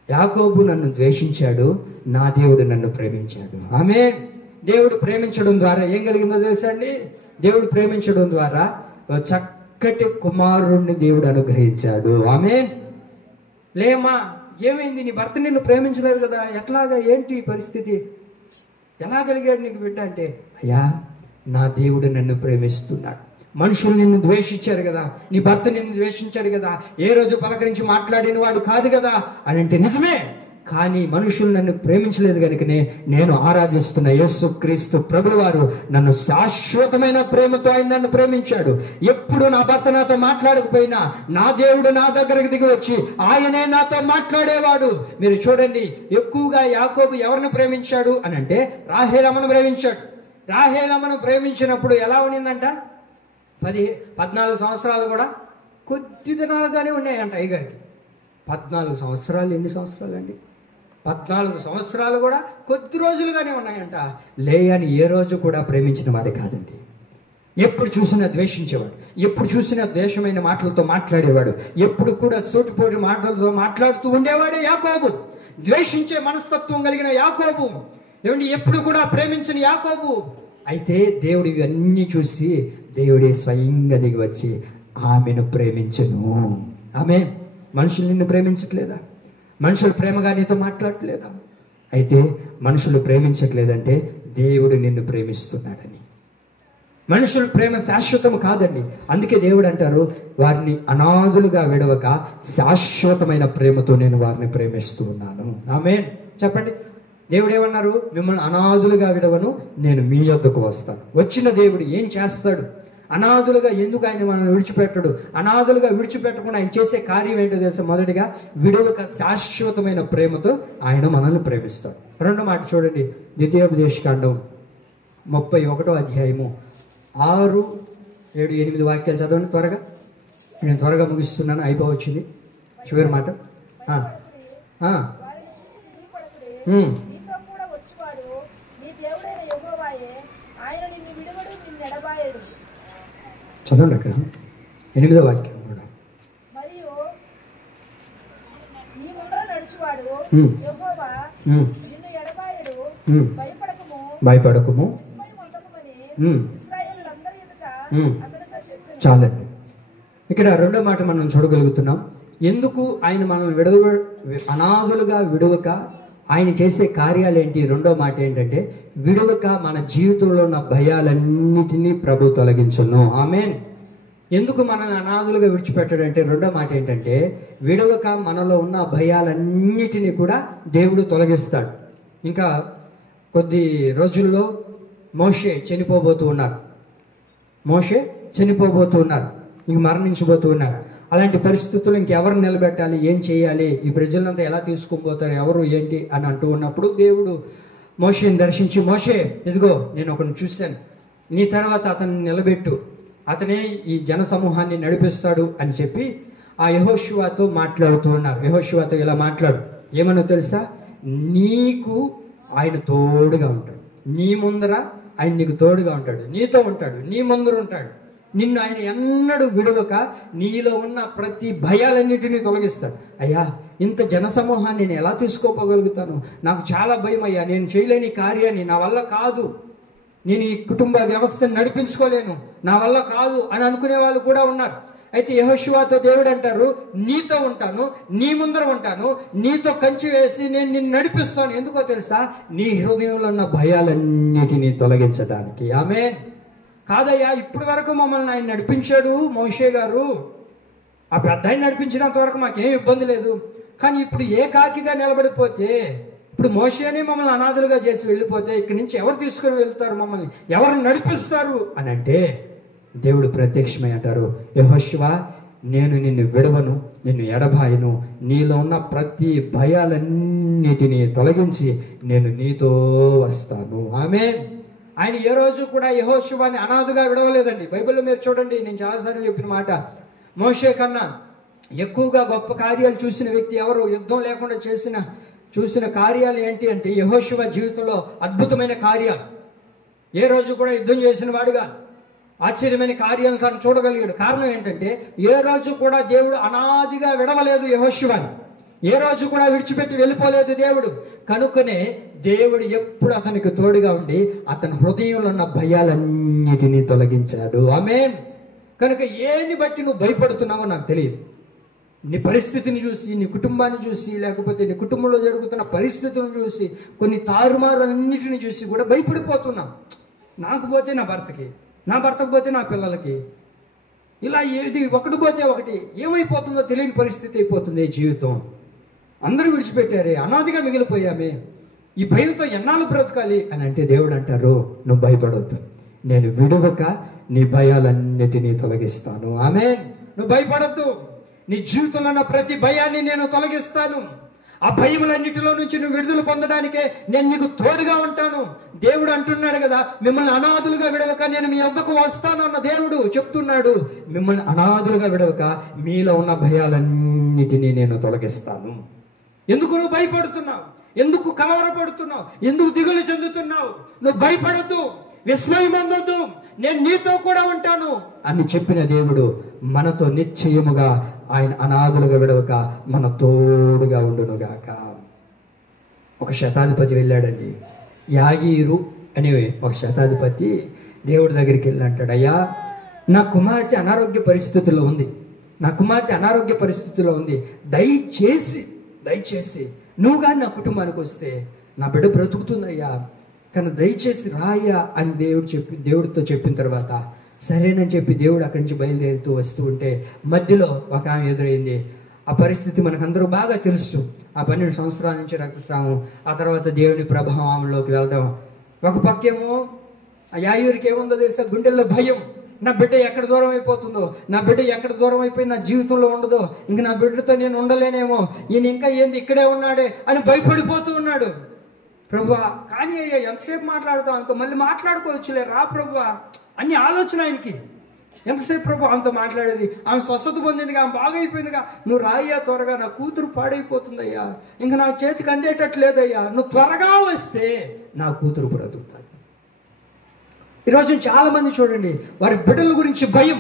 యాకోబు నన్ను ద్వేషించాడు, నా దేవుడు నన్ను ప్రేమించాడు. ఆమేన్. దేవుడు ప్రేమించడం ద్వారా ఏం కలిగిందో తెలుసా అండి? దేవుడు ప్రేమించడం ద్వారా చక్కటి కుమారుణ్ణి దేవుడు అనుగ్రహించాడు. ఆమేన్. లేమా, ఏమైంది? నీ భర్త నిన్ను ప్రేమించలేదు కదా, ఎట్లాగా, ఏంటి పరిస్థితి, ఎలా కలిగాడు నీకు బిడ్డ అంటే, అయ్యా నా దేవుడు నన్ను ప్రేమిస్తున్నాడు. మనుషులు నిన్ను ద్వేషించారు కదా, నీ భర్త నిన్ను ద్వేషించాడు కదా, ఏ రోజు పలకరించి మాట్లాడిన వాడు కాదు కదా అని అంటే నిజమే. కానీ మనుషులు నన్ను ప్రేమించలేదు కనుకనే నేను ఆరాధిస్తున్న యేసుక్రీస్తు ప్రభువు వారు నన్ను శాశ్వతమైన ప్రేమతో ఆయన నన్ను ప్రేమించాడు. ఎప్పుడు నా భర్త నాతో మాట్లాడకపోయినా నా దేవుడు నా దగ్గరకు దిగి వచ్చి ఆయనే నాతో మాట్లాడేవాడు. మీరు చూడండి, ఎక్కువగా యాకోబు ఎవరిని ప్రేమించాడు అని అంటే రాహేలమ్మను ప్రేమించాడు. రాహేలమ్మను ప్రేమించినప్పుడు ఎలా ఉన్నిందంట? 14 సంవత్సరాలు కూడా కొద్ది దినాలుగానే ఉన్నాయంట అయ్యగారికి. 14 సంవత్సరాలు ఎన్ని సంవత్సరాలు అండి? 14 సంవత్సరాలు కూడా కొద్ది రోజులుగానే ఉన్నాయంట. లేయాని ఏ రోజు కూడా ప్రేమించిన వాడే కాదండి. ఎప్పుడు చూసినా ద్వేషించేవాడు, ఎప్పుడు చూసినా ద్వేషమైన మాటలతో మాట్లాడేవాడు, ఎప్పుడు కూడా సూటిపోటి మాటలతో మాట్లాడుతూ ఉండేవాడే యాకోబు. ద్వేషించే మనస్తత్వం కలిగిన యాకోబు. ఏమండి, ఎప్పుడు కూడా ప్రేమించిన యాకోబు. అయితే దేవుడు ఇవన్నీ చూసి దేవుడే స్వయంగా దిగి వచ్చి ఆమెను ప్రేమించును. ఆమె మనుషులు నిన్ను ప్రేమించట్లేదా? మనుషులు ప్రేమగా నీతో మాట్లాడట్లేదా? అయితే మనుషులు ప్రేమించట్లేదంటే దేవుడు నిన్ను ప్రేమిస్తున్నాడని. మనుషుల ప్రేమ శాశ్వతం కాదండి. అందుకే దేవుడు అంటారు, వారిని అనాథులుగా విడవక శాశ్వతమైన ప్రేమతో నేను వారిని ప్రేమిస్తూ ఉన్నాను. ఆమేన్. చెప్పండి. దేవుడు ఏమన్నారు? మిమ్మల్ని అనాథులుగా విడవను, నేను మీ యొద్దకు వస్తాను. వచ్చిన దేవుడు ఏం చేస్తాడు? అనాథులుగా ఎందుకు ఆయన మనల్ని విడిచిపెట్టడు? అనాథులుగా విడిచిపెట్టకుండా ఆయన చేసే కార్యం ఏంటో తెలుసా? మొదటిగా విడవక శాశ్వతమైన ప్రేమతో ఆయన మనల్ని ప్రేమిస్తాడు. రెండో మాట చూడండి, ద్వితీయోపదేశకాండం 31వ అధ్యాయము 6, 7, 8 వాక్యాలు చదవండి త్వరగా. నేను త్వరగా ముగిస్తున్నాను, అయిపోవచ్చింది. చివరి మాట. చదవండి అక్క, 8వ వాక్యం కూడా. భయపడకుము. చాలండి. ఇక్కడ రెండో మాట మనం చూడగలుగుతున్నాం. ఎందుకు ఆయన మనల్ని అనాథులుగా విడవక ఆయన చేసే కార్యాలేంటి? రెండో మాట ఏంటంటే, విడవక మన జీవితంలో ఉన్న భయాలన్నిటినీ ప్రభు తొలగించును. ఆమేన్. ఎందుకు మనల్ని అనాథులుగా విడిచిపెట్టాడంటే, రెండో మాట ఏంటంటే, విడవక మనలో ఉన్న భయాలన్నిటినీ కూడా దేవుడు తొలగిస్తాడు. ఇంకా కొద్ది రోజుల్లో మోషే చనిపోబోతూ ఉన్నారు. ఇంక మరణించబోతూ ఉన్నారు. అలాంటి పరిస్థితుల్లో ఇంకెవరు నిలబెట్టాలి, ఏం చేయాలి, ఈ ప్రజలంతా ఎలా తీసుకొని పోతారు, ఎవరు ఏంటి అని అంటూ ఉన్నప్పుడు దేవుడు మోషేని దర్శించి, మోషే ఇదిగో నేను ఒకరిని చూశాను, నీ తర్వాత అతన్ని నిలబెట్టు, అతనే ఈ జన సమూహాన్ని నడిపిస్తాడు అని చెప్పి ఆ యెహోషువతో మాట్లాడుతూ ఉన్నారు. యెహోషువతో ఇలా మాట్లాడు, ఏమన్నా తెలుసా? నీకు ఆయన తోడుగా ఉంటాడు, నీ ముందర ఆయన నీకు తోడుగా ఉంటాడు, నీతో ఉంటాడు, నీ ముందర ఉంటాడు, నిన్ను ఆయన ఎన్నడూ విడవక నీలో ఉన్న ప్రతి భయాలన్నిటినీ తొలగిస్తాడు. అయ్యా, ఇంత జనసమూహాన్ని నేను ఎలా తీసుకోపోగలుగుతాను? నాకు చాలా భయం అయ్యా, నేను చేయలేని కార్యాన్ని, నా వల్ల కాదు, నేను ఈ కుటుంబ వ్యవస్థను నడిపించుకోలేను, నా వల్ల కాదు అని అనుకునే వాళ్ళు కూడా ఉన్నారు. అయితే యెహోషువతో దేవుడు అంటారు, నీతో ఉంటాను, నీ ముందర ఉంటాను, నీతో కంచి వేసి నేను నిన్ను నడిపిస్తాను. ఎందుకో తెలుసా? నీ హృదయంలో ఉన్న భయాలన్నిటినీ తొలగించడానికి. ఆమేన్. కాదయ్యా, ఇప్పటి వరకు మమ్మల్ని ఆయన నడిపించాడు మోషే గారు, ఆ పెద్ద ఆయన నడిపించినంత వరకు మాకేం ఇబ్బంది లేదు. కానీ ఇప్పుడు ఏకాకిగా నిలబడిపోతే, ఇప్పుడు మోషేనే మమ్మల్ని అనాథులుగా చేసి వెళ్ళిపోతే ఇక్కడి నుంచి ఎవరు తీసుకొని వెళ్తారు, మమ్మల్ని ఎవరు నడిపిస్తారు అని అంటే దేవుడు ప్రత్యక్షమై అంటారు, యెహోషువ, నేను నిన్ను విడవను, నిన్ను ఎడబాయను, నీలో ఉన్న ప్రతి భయాలన్నిటినీ తొలగించి నేను నీతో వస్తాను. ఆమేన్. ఆయన ఏ రోజు కూడా యెహోషువని అనాథగా విడవలేదండి. బైబిల్లో మీరు చూడండి, నేను చాలాసార్లు చెప్పిన మాట, మోషే కన్నా ఎక్కువగా గొప్ప కార్యాలు చూసిన వ్యక్తి ఎవరు? యుద్ధం లేకుండా చూసిన కార్యాలు ఏంటి అంటే యెహోషువ జీవితంలో అద్భుతమైన కార్యాలు. ఏ రోజు కూడా యుద్ధం చేసిన వాడుగా ఆశ్చర్యమైన కార్యాలను తను చూడగలిగాడు. కారణం ఏంటంటే ఏ రోజు కూడా దేవుడు అనాదిగా విడవలేదు యెహోషువని. ఏ రోజు కూడా విడిచిపెట్టి వెళ్ళిపోలేదు దేవుడు. కనుకనే దేవుడు ఎప్పుడు అతనికి తోడుగా ఉండి అతని హృదయంలో ఉన్న భయాలన్నిటినీ తొలగించాడు. ఆమేన్. కనుక ఏని బట్టి నువ్వు భయపడుతున్నావో నాకు తెలియదు. నీ పరిస్థితిని చూసి, నీ కుటుంబాన్ని చూసి, లేకపోతే నీ కుటుంబంలో జరుగుతున్న పరిస్థితులను చూసి, కొన్ని తారుమారులన్నిటిని చూసి కూడా భయపడిపోతున్నాం. నాకు పోతే నా భర్తకి, నా భర్తకు పోతే నా పిల్లలకి, ఇలా ఏది ఒకటి పోతే ఒకటి ఏమైపోతుందో తెలియని పరిస్థితి అయిపోతుంది జీవితం. అందరూ విడిచిపెట్టారే, అనాదిగా మిగిలిపోయామే, ఈ భయంతో ఎన్నాళ్ళు బ్రతకాలి అని అంటే దేవుడు అంటారు, నువ్వు భయపడవద్దు, నేను విడువక నీ భయాలన్నిటినీ తొలగిస్తాను. ఆమేన్. నువ్వు భయపడద్దు. నీ జీవితంలో ఉన్న ప్రతి భయాన్ని నేను తొలగిస్తాను. ఆ భయములన్నిటిలో నుంచి నువ్వు విడుదల పొందడానికే నేను నీకు తోడుగా ఉంటాను. దేవుడు అంటున్నాడు కదా, మిమ్మల్ని అనాథులుగా విడవక నేను మీ వద్దకు వస్తాను అన్న దేవుడు చెప్తున్నాడు. మిమ్మల్ని అనాథులుగా విడవక మీలో ఉన్న భయాలన్నిటినీ నేను తొలగిస్తాను. ఎందుకు నువ్వు భయపడుతున్నావు? ఎందుకు కలవరపడుతున్నావు? ఎందుకు దిగులు చెందుతున్నావు? నువ్వు భయపడద్దు, విస్మయం పొందొద్దు, నేను నీతో కూడా ఉంటాను అని చెప్పిన దేవుడు మనతో నిశ్చయముగా ఆయన అనాథులుగా విడవక మన తోడుగా ఉండునుగాక. ఒక శతాధిపతి వెళ్ళాడండి. యాగీరు అనే ఒక శతాధిపతి దేవుడి దగ్గరికి వెళ్ళి అంటాడు, అయ్యా నా కుమార్తె అనారోగ్య పరిస్థితుల్లో ఉంది, నా కుమార్తె అనారోగ్య పరిస్థితుల్లో ఉంది, దయచేసి నువ్వు కానీ నా కుటుంబానికి వస్తే నా బిడ్డ బ్రతుకుతుందయ్యా, కానీ దయచేసి రాయ్యా అని దేవుడితో చెప్పిన తర్వాత సరేనని చెప్పి దేవుడు అక్కడి నుంచి బయలుదేరుతూ వస్తూ ఉంటే మధ్యలో ఒక ఆమె ఎదురైంది. ఆ పరిస్థితి మనకందరూ బాగా తెలుసు. ఆ 12 సంవత్సరాల నుంచి రక్తస్రావం, ఆ తర్వాత దేవుని ప్రభావంలోకి వెళ్ళడం. ఒక పక్కేమో ఆ యాయూరికి ఏముందో తెలుసా, గుండెల్లో భయం, నా బిడ్డ ఎక్కడ దూరం అయిపోతుందో, నా బిడ్డ ఎక్కడ దూరం అయిపోయి నా జీవితంలో ఉండదో, ఇంక నా బిడ్డతో నేను ఉండలేనేమో, ఈయన ఇంకా ఏంది ఇక్కడే ఉన్నాడే అని భయపడిపోతూ ఉన్నాడు. ప్రభువా కానీ అయ్యా ఎంతసేపు మాట్లాడతాం, అంత మళ్ళీ మాట్లాడుకోవచ్చులే, రా ప్రభువా అన్ని ఆలోచన ఆయనకి. ఎంతసేపు ప్రభు ఆమెతో మాట్లాడేది, ఆమె స్వస్థత పొందిందిగా, ఆమె బాగైపోయిందిగా, నువ్వు రాయ్యా త్వరగా, నా కూతురు పాడైపోతుందయ్యా, ఇంకా నా చేతికి అందేటట్లేదయ్యా, నువ్వు త్వరగా వస్తే నా కూతురు బ్రతుకుతుంది. ఈరోజు చాలా మంది చూడండి, వారి బిడ్డల గురించి భయం,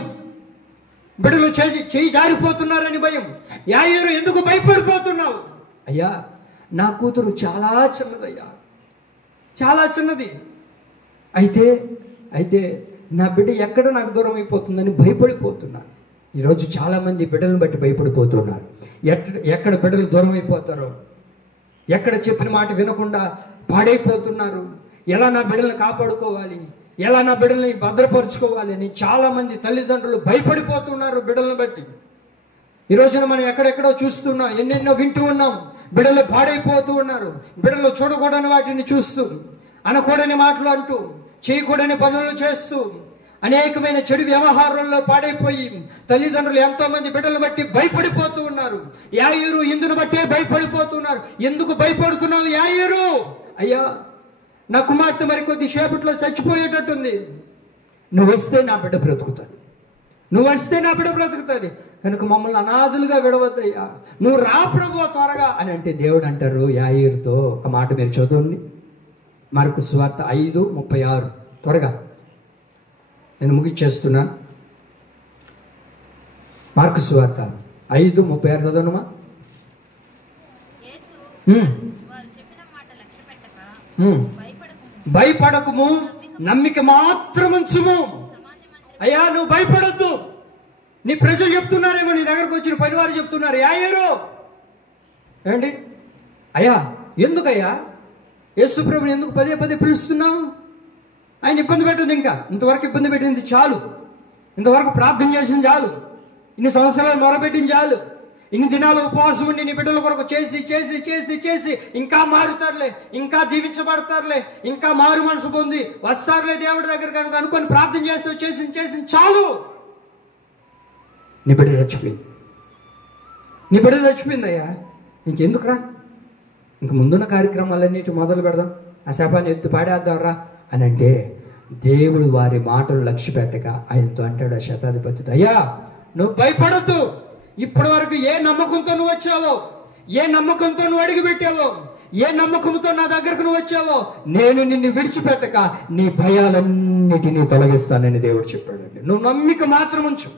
బిడ్డలు చేయి జారిపోతున్నారని భయం. యాయూరు ఎందుకు భయపడిపోతున్నావు? అయ్యా నా కూతురు చాలా చిన్నదయ్యా, చాలా చిన్నది, అయితే నా బిడ్డ ఎక్కడ నాకు దూరం అయిపోతుందని భయపడిపోతున్నాను. ఈరోజు చాలామంది బిడ్డలను బట్టి భయపడిపోతున్నారు. ఎక్కడ బిడ్డలు దూరం అయిపోతారో, ఎక్కడ చెప్పిన మాట వినకుండా పాడైపోతున్నారు. ఎలా నా బిడ్డలను కాపాడుకోవాలి, ఎలా నా బిడ్డల్ని భద్రపరుచుకోవాలి అని చాలామంది తల్లిదండ్రులు భయపడిపోతున్నారు బిడ్డలను బట్టి. ఈ రోజున మనం ఎక్కడెక్కడో చూస్తున్నాం, ఎన్నెన్నో వింటూ ఉన్నాం. బిడ్డలు పాడైపోతూ ఉన్నారు. బిడ్డలు చూడకూడని వాటిని చూస్తూ, అనకూడని మాటలు అంటూ, చేయకూడని పనులు చేస్తూ, అనేకమైన చెడు వ్యవహారాల్లో పాడైపోయి తల్లిదండ్రులు ఎంతో మంది బిడ్డలను బట్టి భయపడిపోతూ ఉన్నారు. యాయూరు ఇందును బట్టే భయపడిపోతున్నారు. ఎందుకు భయపడుతున్నావు యాయూరు? అయ్యా నా కుమార్తె మరి కొద్ది సేపట్లో చచ్చిపోయేటట్టుంది, నువ్వు వస్తే నా బిడ్డ బ్రతుకుతుంది, నువ్వు వస్తే నా బిడ్డ బ్రతుకుతుంది, కనుక మమ్మల్ని అనాథులుగా విడవద్దయ్యా, నువ్వు రా ప్రభువా త్వరగా అని అంటే దేవుడు అంటారు యాయూరుతో, ఆ మాట మీరు చదవండి, మార్కు సువార్త 5:36. త్వరగా నేను ముగిచ్చేస్తున్నాను. మార్కు సువార్త 5:36 చదవనమా? భయపడకుము, నమ్మిక మాత్రం ఉంచుము. అయ్యా నువ్వు భయపడొద్దు. నీ ప్రజలు చెప్తున్నారేమో, నీ దగ్గరకు వచ్చిన పనివారు చెప్తున్నారు, యాయూరు ఏమండి అయ్యా ఎందుకయ్యా యేసు ప్రభుని ఎందుకు పదే పదే పిలుస్తున్నావు? ఆయన ఇబ్బంది పెట్టదు, ఇంకా ఇంతవరకు ఇబ్బంది పెట్టింది చాలు, ఇంతవరకు ప్రార్థన చేసింది చాలు, ఇన్ని సంవత్సరాలు మొరపెట్టింది చాలు, ఇన్ని దినాలు ఉపవాసం ఉండి నీ బిడ్డల కొరకు చేసి చేసి చేసి చేసి ఇంకా మారుతారులే, ఇంకా దీవించబడతారులే, ఇంకా మారు మనసు పొంది వస్తారులే దేవుడి దగ్గర కనుక అనుకొని ప్రార్థన చేసి చేసి చాలు. నీ బిడ్డ చచ్చిపోయిందయ్యా, ఇంకెందుకురా, ఇంక ముందున్న కార్యక్రమాలన్నిటి మొదలు పెడదాం, ఆ శాపాన్ని ఎత్తు పాడేద్దాం రా అని అంటే దేవుడు వారి మాటలు లక్ష్య పెట్టక ఆయనతో అంటాడు ఆ శతాధిపతితో, అయ్యా నువ్వు భయపడొద్దు. ఇప్పటి వరకు ఏ నమ్మకంతో నువ్వు వచ్చావో, ఏ నమ్మకంతో నువ్వు అడిగి పెట్టావో, ఏ నమ్మకంతో నా దగ్గరకు నువ్వు వచ్చావో, నేను నిన్ను విడిచిపెట్టక నీ భయాలన్నిటినీ తొలగిస్తానని దేవుడు చెప్పాడండి. నువ్వు నమ్మిక మాత్రం ఉంచు,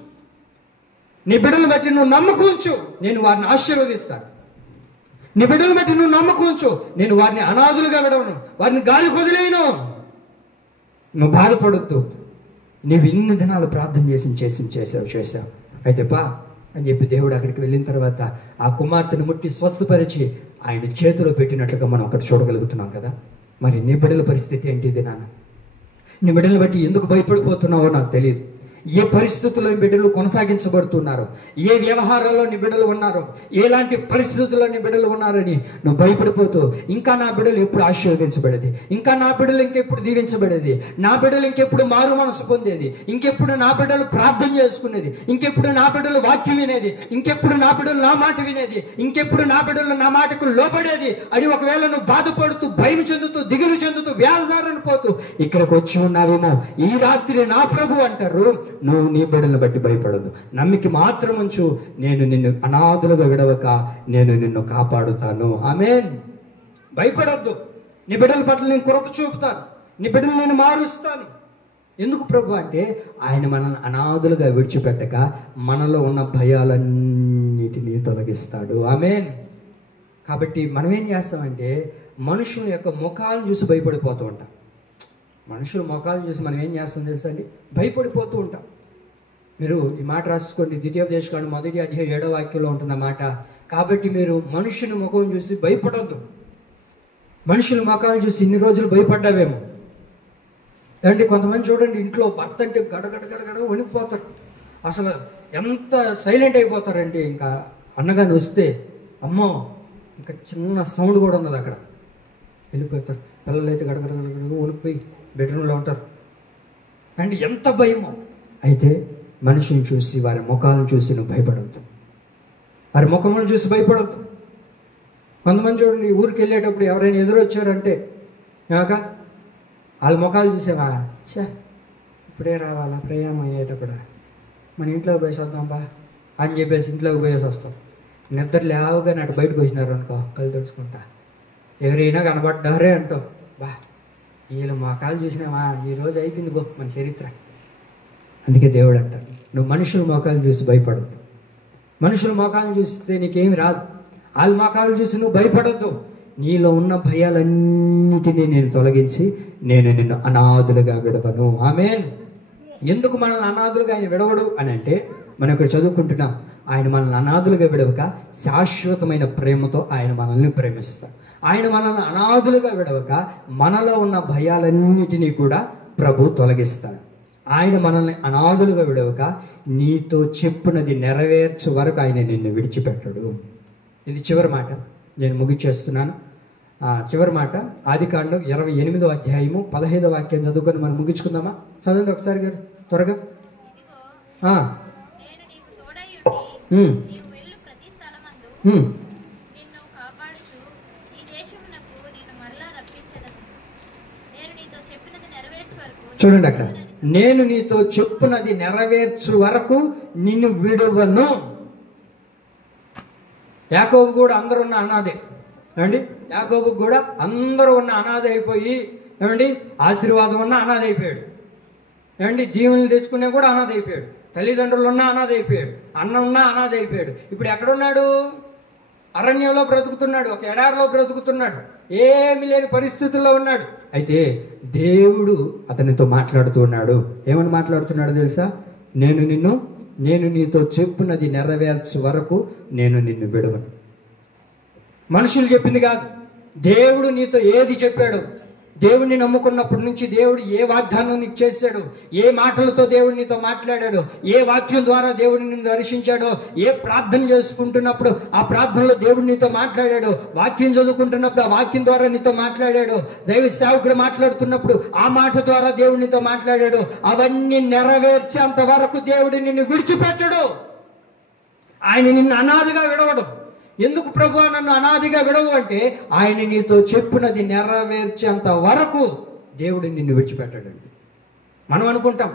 నీ బిడ్డలు బట్టి నువ్వు నమ్మకం ఉంచు, నేను వారిని ఆశీర్వదిస్తాను. నీ బిడ్డలు బట్టి నువ్వు నమ్మకం ఉంచు. నేను వారిని అనాథులుగా విడవను, వారిని గాలి కొదిలేను. నువ్వు బాధపడొద్దు. నువ్వు ఇన్ని దినాలు ప్రార్థన చేసావు అయితే పా అని చెప్పి దేవుడు అక్కడికి వెళ్ళిన తర్వాత ఆ కుమార్తెను ముట్టి స్వస్థపరిచి ఆయన చేతిలో పెట్టినట్లుగా మనం అక్కడ చూడగలుగుతున్నాం కదా. మరి నీ బిడ్డల పరిస్థితి ఏంటి? ఇది నాన్న, నీ బిడ్డలు బట్టి ఎందుకు భయపడిపోతున్నావో నాకు తెలియదు. ఏ పరిస్థితుల్లో నీ బిడ్డలు కొనసాగించబడుతున్నారు, ఏ వ్యవహారాల్లో నీ బిడ్డలు ఉన్నారు, ఎలాంటి పరిస్థితుల్లో నీ బిడ్డలు ఉన్నారని నువ్వు భయపడిపోతూ ఇంకా నా బిడ్డలు ఎప్పుడు ఆశీర్వదించబడేది, ఇంకా నా బిడ్డలు ఇంకెప్పుడు దీవించబడేది, నా బిడ్డలు ఇంకెప్పుడు మారు మనసు పొందేది, ఇంకెప్పుడు నా బిడ్డలు ప్రార్థన చేసుకునేది, ఇంకెప్పుడు నా బిడ్డలు వాక్యం వినేది, ఇంకెప్పుడు నా బిడ్డలు నా మాట వినేది, ఇంకెప్పుడు నా బిడ్డలు నా మాటకు లోపడేది అని ఒకవేళ నువ్వు బాధపడుతూ భయం చెందుతూ దిగులు చెందుతూ వ్యాసారని పోతూ ఇక్కడికి వచ్చి ఉన్నావేమో, ఈ రాత్రి నా ప్రభు అంటారు, నువ్వు నీ బిడ్డలను బట్టి భయపడదు, నమ్మిక మాత్రం ఉంచు, నేను నిన్ను అనాథులుగా విడవక నేను నిన్ను కాపాడుతాను. ఆమేన్. భయపడొద్దు. నీ బిడ్డల పట్ల నేను కృప చూపుతాను, నీ బిడ్డలు నేను మారుస్తాను. ఎందుకు ప్రభు అంటే ఆయన మనల్ని అనాథులుగా విడిచిపెట్టక మనలో ఉన్న భయాలన్నిటినీ తొలగిస్తాడు. ఆమేన్. కాబట్టి మనం ఏం చేస్తామంటే మనుషుల యొక్క ముఖాలను చూసి భయపడిపోతూ ఉంటాం. మనుషుల ముఖాలను చూసి మనం ఏం చేస్తాం తెలుసా అండి? భయపడిపోతూ ఉంటాం. మీరు ఈ మాట రాసుకోండి, ద్వితీయోపదేశకాండం 1వ అధ్యాయం 7వ వాక్యంలో ఉంటుంది మాట. కాబట్టి మీరు మనుషుని ముఖం చూసి భయపడొద్దు. మనుషుల ముఖాలు చూసి ఇన్ని రోజులు భయపడ్డావేమో అంటే కొంతమంది చూడండి, ఇంట్లో భర్త అంటే గడగడ వణికిపోతారు. అసలు ఎంత సైలెంట్ అయిపోతారంటే ఇంకా అన్నగాని వస్తే అమ్మో ఇంకా చిన్న సౌండ్ కూడా ఉన్నది అక్కడ, వెళ్ళిపోతారు. పిల్లలు అయితే గడగడ వణికిపోయి బెడ్రూమ్లో ఉంటారు. అంటే ఎంత భయమో. అయితే మనిషిని చూసి వారి ముఖాలను చూసి నువ్వు భయపడద్దు, వారి ముఖములను చూసి భయపడద్దు. కొంతమంది చూడండి, ఊరికి వెళ్ళేటప్పుడు ఎవరైనా ఎదురొచ్చారంటే కాక వాళ్ళ ముఖాలు చూసేవా, చా ఇప్పుడే రావాలా ప్రయాణం అయ్యేటప్పుడు, మన ఇంట్లోకి పోయేసి వద్దాం బా అని చెప్పేసి ఇంట్లోకి పోయేసి వస్తాం. నిద్ర లేవగానే అటు బయటకు వచ్చినారు అనుకో, కళ్ళు తుడుచుకుంటా, ఎవరైనా కనబడ్డారే అంటావు, బా వీళ్ళు మొఖాలు చూసినావా, ఈరోజు అయిపోయింది బో మన చరిత్ర. అందుకే దేవుడు అంటారు, నువ్వు మనుషుల మొఖాలు చూసి భయపడద్దు. మనుషుల మొఖాలను చూస్తే నీకేమి రాదు, వాళ్ళ మొఖాలు చూసి నువ్వు భయపడద్దు. నీలో ఉన్న భయాలన్నిటినీ నేను తొలగించి నేను నిన్ను అనాథులుగా విడవను. ఆమేన్. ఎందుకు మనల్ని అనాథులుగా ఆయన విడవడు అని అంటే మనం ఇక్కడ చదువుకుంటున్నాం, ఆయన మనల్ని అనాథులుగా విడవక శాశ్వతమైన ప్రేమతో ఆయన మనల్ని ప్రేమిస్తాడు. ఆయన మనల్ని అనాథులుగా విడవక మనలో ఉన్న భయాలన్నిటినీ కూడా ప్రభు తొలగిస్తాడు. ఆయన మనల్ని అనాథులుగా విడవక నీతో చెప్పినది నెరవేర్చే వరకు ఆయన నిన్ను విడిచిపెట్టడు. ఇది చివరి మాట, నేను ముగిచేస్తున్నాను. చివరి మాట ఆదికాండం 28వ అధ్యాయము 15వ వాక్యం చదువుకొని మనం ముగించుకుందామా? చదవండి ఒకసారి గారు త్వరగా. చూడండి అక్కడ, నేను నీతో చెప్పునది నెరవేర్చు వరకు నిన్ను విడువను. యాకోబు కూడా అందరూ ఉన్న అనాథే ఏమండి, యాకోబు కూడా అందరూ ఉన్న అనాథ అయిపోయి ఏమండి, ఆశీర్వాదం ఉన్న అనాథ అయిపోయాడు ఏమండి, దీవెనలు తెచ్చుకునే కూడా అనాథ అయిపోయాడు, తల్లిదండ్రులు ఉన్నా అనాథ అయిపోయాడు, అన్న ఉన్నా అనాథ అయిపోయాడు. ఇప్పుడు ఎక్కడున్నాడు? అరణ్యంలో బ్రతుకుతున్నాడు, ఒక ఎడారిలో బ్రతుకుతున్నాడు, ఏమి లేని పరిస్థితుల్లో ఉన్నాడు. అయితే దేవుడు అతనితో మాట్లాడుతూ ఉన్నాడు. ఏమని మాట్లాడుతున్నాడు తెలుసా? నేను నీతో చెప్పున్నది నెరవేర్చే వరకు నేను నిన్ను విడవను. మనుషులు చెప్పింది కాదు, దేవుడు నీతో ఏది చెప్పాడు, దేవుడిని నమ్ముకున్నప్పటి నుంచి దేవుడు ఏ వాగ్దానం నీకు చేశాడు, ఏ మాటలతో దేవుడు నీతో మాట్లాడాడు, ఏ వాక్యం ద్వారా దేవుడిని నిన్ను దర్శించాడో, ఏ ప్రార్థన చేసుకుంటున్నప్పుడు ఆ ప్రార్థనలో దేవుడు నీతో మాట్లాడాడు, వాక్యం చదువుకుంటున్నప్పుడు ఆ వాక్యం ద్వారా నీతో మాట్లాడాడు, దైవ సేవకుడు మాట్లాడుతున్నప్పుడు ఆ మాట ద్వారా దేవుడు నీతో మాట్లాడాడు. అవన్నీ నెరవేర్చేంత వరకు దేవుడు నిన్ను విడిచిపెట్టడు. ఆయన నిన్ను అనాథగా విడవడు. ఎందుకు ప్రభు నన్ను అనాదిగా విడవు అంటే ఆయన నీతో చెప్పినది నెరవేర్చేంత వరకు దేవుడు నిన్ను విడిచిపెట్టాడండి. మనం అనుకుంటాం,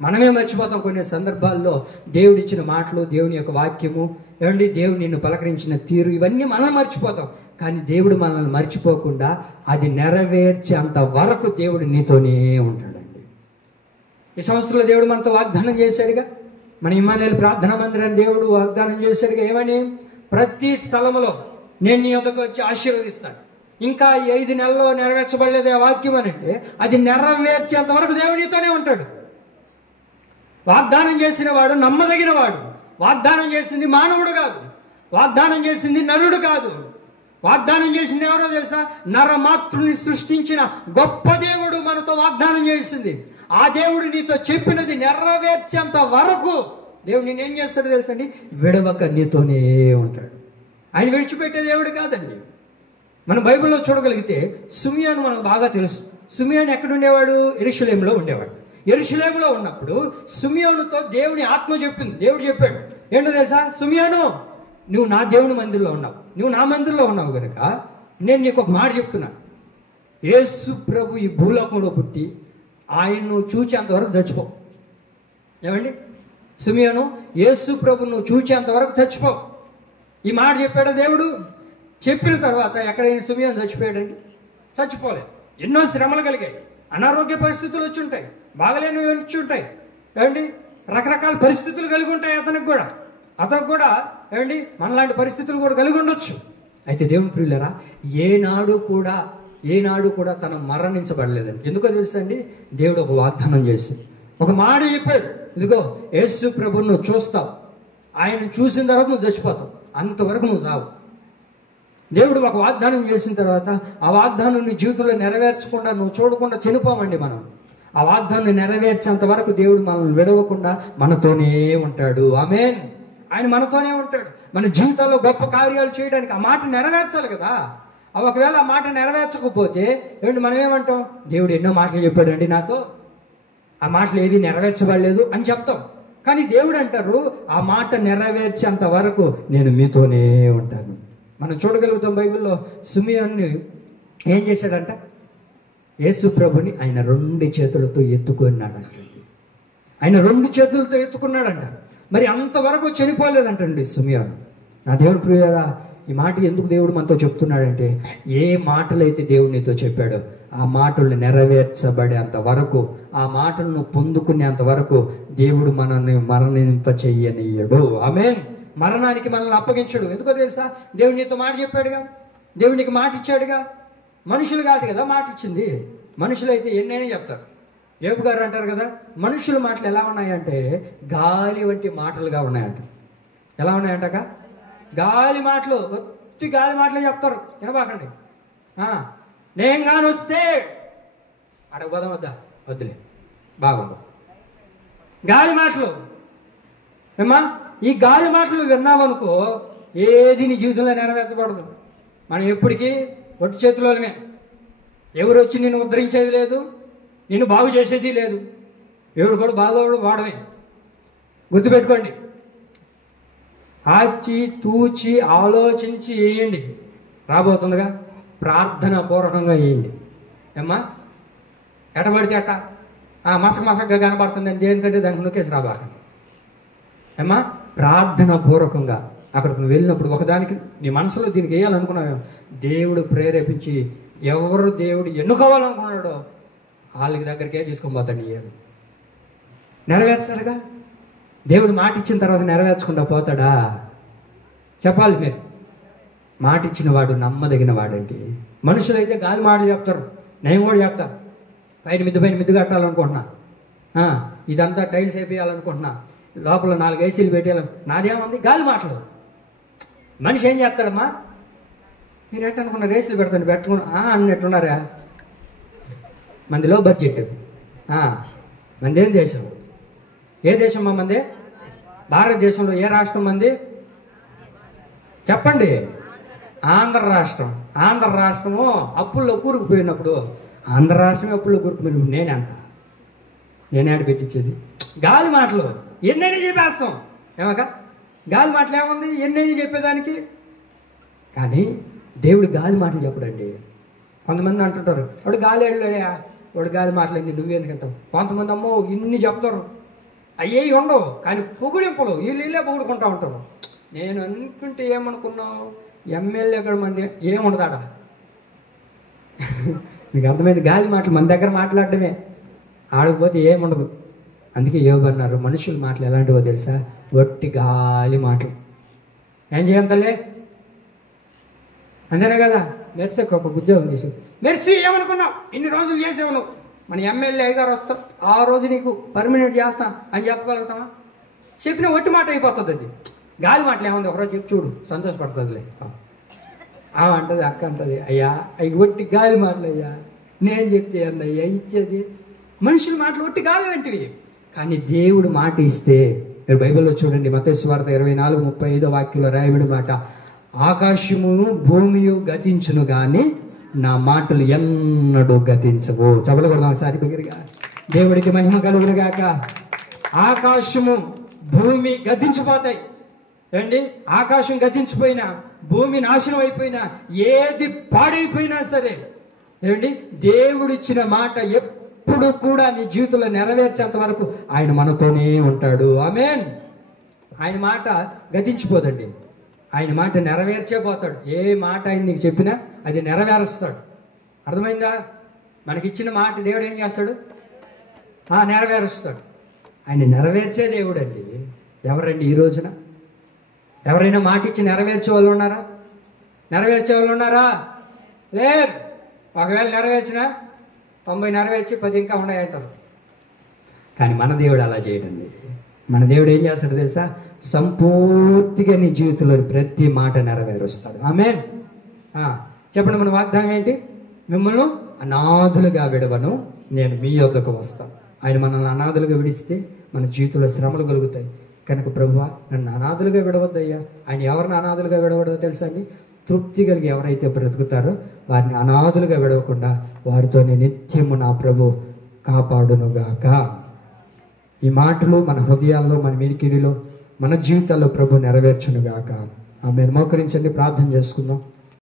మనమే మర్చిపోతాం కొన్ని సందర్భాల్లో దేవుడిచ్చిన మాటలు, దేవుని యొక్క వాక్యము ఏమండి, దేవుడు నిన్ను పలకరించిన తీరు, ఇవన్నీ మనం మర్చిపోతాం. కానీ దేవుడు మనల్ని మర్చిపోకుండా అది నెరవేర్చేంత వరకు దేవుడు నీతోనే ఉంటాడండి. ఈ సంవత్సరంలో దేవుడు మనతో వాగ్దానం చేశాడుగా, మన ఇమ్మానుయేలు ప్రార్థనా మందిరాన్ని దేవుడు వాగ్దానం చేశాడుగా, ఏమని? ప్రతి స్థలంలో నేను నీ యొద్దకు వచ్చి ఆశీర్వదిస్తాను. ఇంకా 5 నెలల్లో నెరవేర్చబడలేదు ఆ వాక్యం అని అంటే అది నెరవేర్చేంత వరకు దేవుడు నీతోనే ఉంటాడు. వాగ్దానం చేసిన వాడు నమ్మదగిన వాడు. వాగ్దానం చేసింది మానవుడు కాదు, వాగ్దానం చేసింది నరుడు కాదు. వాగ్దానం చేసింది ఎవరో తెలుసా? నరమాతృని సృష్టించిన గొప్ప దేవుడు మనతో వాగ్దానం చేసింది. ఆ దేవుడు నీతో చెప్పినది నెరవేర్చేంత వరకు దేవుడు నేనేం చేస్తాడో తెలుసండి, విడవక నీతోనే ఉంటాడు. ఆయన విడిచిపెట్టే దేవుడు కాదండి. మన బైబిల్లో చూడగలిగితే సిమియోను మనకు బాగా తెలుసు. సిమియోను ఎక్కడ ఉండేవాడు? యెరూషలేములో ఉండేవాడు. యెరూషలేములో ఉన్నప్పుడు సిమియోనుతో దేవుని ఆత్మ చెప్పింది. దేవుడు చెప్పాడు ఏంటో తెలుసా? సిమియోను, నువ్వు నా దేవుని మందిరంలో ఉన్నావు, నువ్వు నా మందిరంలో ఉన్నావు కనుక నేను నీకు ఒక మాట చెప్తున్నాను. యేసు ప్రభు ఈ భూలోకంలో పుట్టి ఆయన్ను చూచేంతవరకు చచ్చిపో. ఏమండి సిమియోను, యేసు ప్రభు నువ్వు చూచేంతవరకు చచ్చిపో. ఈ మాట చెప్పాడు దేవుడు. చెప్పిన తర్వాత ఎక్కడైనా సిమియోను చచ్చిపోయాడండి? చచ్చిపోలేదు. ఎన్నో శ్రమలు కలిగాయి, అనారోగ్య పరిస్థితులు వచ్చి ఉంటాయి, బాగలేనివి వచ్చి ఉంటాయి, ఏమండి రకరకాల పరిస్థితులు కలిగి ఉంటాయి. అతనికి కూడా ఏమండి మనలాంటి పరిస్థితులు కూడా కలిగి ఉండొచ్చు. అయితే దేవుని ప్రియులారా, ఏనాడు కూడా తను మరణించబడలేదండి. ఎందుకో తెలుసా అండి? దేవుడు ఒక వాగ్దానం చేసి ఒక మాట చెప్పాడు. ఇదిగో యేసు ప్రభువును నువ్వు చూస్తావు, ఆయన చూసిన తర్వాత నువ్వు చచ్చిపోతావు, అంతవరకు నువ్వు చావు. దేవుడు ఒక వాగ్దానం చేసిన తర్వాత ఆ వాగ్దానం నీ జీవితంలో నెరవేర్చకుండా నువ్వు చూడకుండా చనిపోమండి. మనం ఆ వాగ్దానం నెరవేర్చేంత వరకు దేవుడు మనల్ని విడవకుండా మనతోనే ఉంటాడు. ఆమేన్. ఆయన మనతోనే ఉంటాడు. మన జీవితాల్లో గొప్ప కార్యాలు చేయడానికి ఆ మాట నెరవేర్చాలి కదా. ఒకవేళ ఆ మాట నెరవేర్చకపోతే ఏమంటే మనం ఏమంటాం? దేవుడు ఎన్నో మాటలు చెప్పాడండి నాతో, ఆ మాటలు ఏవి నెరవేర్చబడలేదు అని చెప్తాం. కానీ దేవుడు అంటారు, ఆ మాట నెరవేర్చేంత వరకు నేను మీతోనే ఉంటాను. మనం చూడగలుగుతాం బైబిల్లో సిమియోను ఏం చేశాడంట? యేసు ప్రభుని ఆయన 2 చేతులతో ఎత్తుకున్నాడంట. ఆయన 2 చేతులతో ఎత్తుకున్నాడంట. మరి అంతవరకు చనిపోలేదంటండి సిమియోను. నా దేవుని ప్రియులారా, ఈ మాట ఎందుకు దేవుడు మనతో చెప్తున్నాడంటే, ఏ మాటలైతే దేవుడు నీతో చెప్పాడో ఆ మాటలు నెరవేర్చబడేంత వరకు, ఆ మాటలను పొందుకునేంత వరకు దేవుడు మనల్ని మరణింప చెయ్యనీయడు. ఆమేన్. మరణానికి మనల్ని అప్పగించడు. ఎందుకో తెలుసా? దేవుడు నీతో మాట చెప్పాడుగా, దేవుడు నీకు మాట ఇచ్చాడుగా. మనుషులు కాదు కదా మాట ఇచ్చింది. మనుషులైతే ఎన్నైనా చెప్తారు. యోబు గారు అంటారు కదా, మనుషుల మాటలు ఎలా ఉన్నాయంటే గాలి వంటి మాటలుగా ఉన్నాయంట. ఎలా ఉన్నాయంటక? గాలి మాటలు, ఒత్తి గాలి మాటలే చెప్తారు. వినబాకండి. నేను కానీ వస్తే అడగబోదాం వద్దా? వద్దులే, బాగుండదు. గాలి మాటలు ఏమ్మా, ఈ గాలి మాటలు విన్నామనుకో ఏది నీ జీవితంలో నెరవేర్చబడదు. మనం ఎప్పటికీ ఒట్టి చేతిలోనే. ఎవరు వచ్చి నిన్ను ఉద్ధరించేది లేదు, నిన్ను బాగు చేసేది లేదు. ఎవడు కూడా బాగోడు వాడమే. గుర్తుపెట్టుకోండి. ఆచి తూచి ఆలోచించి వేయండి. రాబోతుందిగా, ప్రార్థన పూర్వకంగా వేయండి. ఏమ్మా, ఎటబడితే అట్ట మసకగా కనబడుతుందని దేనికంటే దానికి నొక్కేసి రాబాకండి. ఏమ్మా, ప్రార్థన పూర్వకంగా అక్కడికి నువ్వు వెళ్ళినప్పుడు ఒకదానికి నీ మనసులో దీనికి వేయాలనుకున్నావు, దేవుడు ప్రేరేపించి ఎవరు దేవుడు ఎన్నుకోవాలనుకున్నాడో వాళ్ళకి దగ్గరికే తీసుకొని పోతాడు. ఇయ్యాలి నెరవేర్చాలిగా. దేవుడు మాట ఇచ్చిన తర్వాత నెరవేర్చకుండా పోతాడా? చెప్పాలి మీరు. మాట ఇచ్చిన వాడు నమ్మదగిన వాడండి. మనుషులైతే గాలి మాటలు చెప్తారు, నేను కూడా చెప్తాను. పైన మిద్దు కట్టాలనుకుంటున్నా, ఇదంతా టైల్స్ వేయాలనుకుంటున్నా, లోపల 4 ఏసీలు పెట్టేయాలి. నాదేముంది? గాలి మాటలు. మనిషి ఏం చేస్తాడమ్మా? మీరు ఎట్టనుకున్నారు? ఏసీలు పెడతాను అన్నట్టున్నారా? మంది లో బడ్జెట్. మంది ఏం దేశం? ఏ దేశం మా మంది? భారతదేశంలో ఏ రాష్ట్రం మంది? చెప్పండి. ఆంధ్ర రాష్ట్రం. ఆంధ్ర రాష్ట్రము అప్పుల్లో కూరుకుపోయినప్పుడు, ఆంధ్ర రాష్ట్రమే అప్పుల్లో కూరుకుపోయినప్పుడు నేనే పెట్టించేది. గాలి మాటలు ఎన్నైనా చెప్పేస్తాం. ఏమక గాలి మాటలు ఏముంది? ఎన్నైనా చెప్పేదానికి. కానీ దేవుడు గాలి మాటలు చెప్పడండి. కొంతమంది అంటుంటారు, వాడు గాలి వెళ్ళాడా, వాడు గాలి మాటలు నువ్వేందుకంటావు. కొంతమంది అమ్మో ఇన్ని చెప్తారు, అయ్యేవి ఉండవు. కానీ పొగుడింపులు వీళ్ళే పొగుడుకుంటా ఉంటారు. నేను అనుకుంటే ఏమనుకున్నావు? ఎమ్మెల్యే ఎక్కడ మంది ఏముండదాడా? మీకు అర్థమైంది? గాలి మాటలు మన దగ్గర మాట్లాడటమే, ఆడకపోతే ఏముండదు. అందుకే యోబు అన్నారు, మనుషుల మాటలు ఎలాంటివో తెలుసా? వట్టి గాలి మాటలు. ఏం చేయం తల్లి? అంతేనే కదా. మెర్సీకి ఒక ఉద్యోగం చేసి, మెర్సీ ఏమనుకున్నావు, ఇన్ని రోజులు చేసావు నువ్వు, మన ఎమ్మెల్యే గారు వస్తారు, ఆ రోజు నీకు పర్మనెంట్ చేస్తా అని చెప్పగలుగుతామా? చెప్పిన ఒట్టి మాట అయిపోతుంది. అది గాలి మాటలు ఏముంది, ఒకరోజు చెప్పి చూడు, సంతోషపడుతుందిలే. అంటది, అక్క అంటది, అయ్యా అవి ఒట్టి గాలి మాటలు అయ్యా, నేను చెప్తే అన్నయ్యా ఇచ్చేది. మనుషుల మాటలు ఒట్టి గాలి వంటివి. కానీ దేవుడు మాట ఇస్తే, మీరు బైబిల్లో చూడండి, మత్తయి సువార్త 24:35 వాక్యంలో రాయబడి మాట, ఆకాశమును భూమియు గతించును గాని నా మాటలు ఎన్నడూ గతించవు. చెప్పకూడదు ఒకసారి బిగ్గరగా. దేవుడికి మహిమ కలుగును గాక. ఆకాశము భూమి గతించిపోతాయి అండి. ఆకాశం గతించిపోయినా, భూమి నాశనం అయిపోయినా, ఏది పాడైపోయినా సరే ఏమండి, దేవుడిచ్చిన మాట ఎప్పుడు కూడా నీ జీవితంలో నెరవేర్చేంత వరకు ఆయన మనతోనే ఉంటాడు. ఆమేన్. ఆయన మాట గతించిపోదండి. ఆయన మాట నెరవేర్చే పోతాడు. ఏ మాట ఆయన నీకు చెప్పినా అది నెరవేరుస్తాడు. అర్థమైందా? మనకిచ్చిన మాట దేవుడు ఏం చేస్తాడు? నెరవేరుస్తాడు. ఆయన నెరవేర్చే దేవుడు అండి. ఎవరండి ఈ రోజున ఎవరైనా మాట ఇచ్చి నెరవేర్చే వాళ్ళు ఉన్నారా? నెరవేర్చే వాళ్ళు ఉన్నారా? లేరు. ఒకవేళ నెరవేర్చినా 90 నెరవేర్చి 10 ఇంకా ఉన్నాయంటారు. కానీ మన దేవుడు అలా చేయడండి. మన దేవుడు ఏం చేస్తాడు తెలుసా? సంపూర్తిగా నీ జీవితంలో ప్రతి మాట నెరవేరుస్తాడు. ఆమేన్. చెప్పండి, మన వాగ్దానం ఏంటి? మిమ్మల్ని అనాథులుగా విడవను, నేను మీ యొద్దకు వస్తాను. ఆయన మనల్ని అనాథులుగా విడిస్తే మన జీవితంలో శ్రమలు కలుగుతాయి. కనుక ప్రభువా, నన్ను అనాథులుగా విడవద్దయ్యా. ఆయన ఎవరిని అనాథులుగా విడవడో తెలుసా అండి? తృప్తి కలిగి ఎవరైతే బ్రతుకుతారో వారిని అనాథులుగా విడవకుండా వారితోనే నిత్యము నా ప్రభు కాపాడునుగాక. ఈ మాటలు మన హృదయాల్లో, మన వినికిడిలో, మన జీవితాల్లో ప్రభు నెరవేర్చునుగాక. ఆమెను మోకరించండి, ప్రార్థన చేసుకుందాం.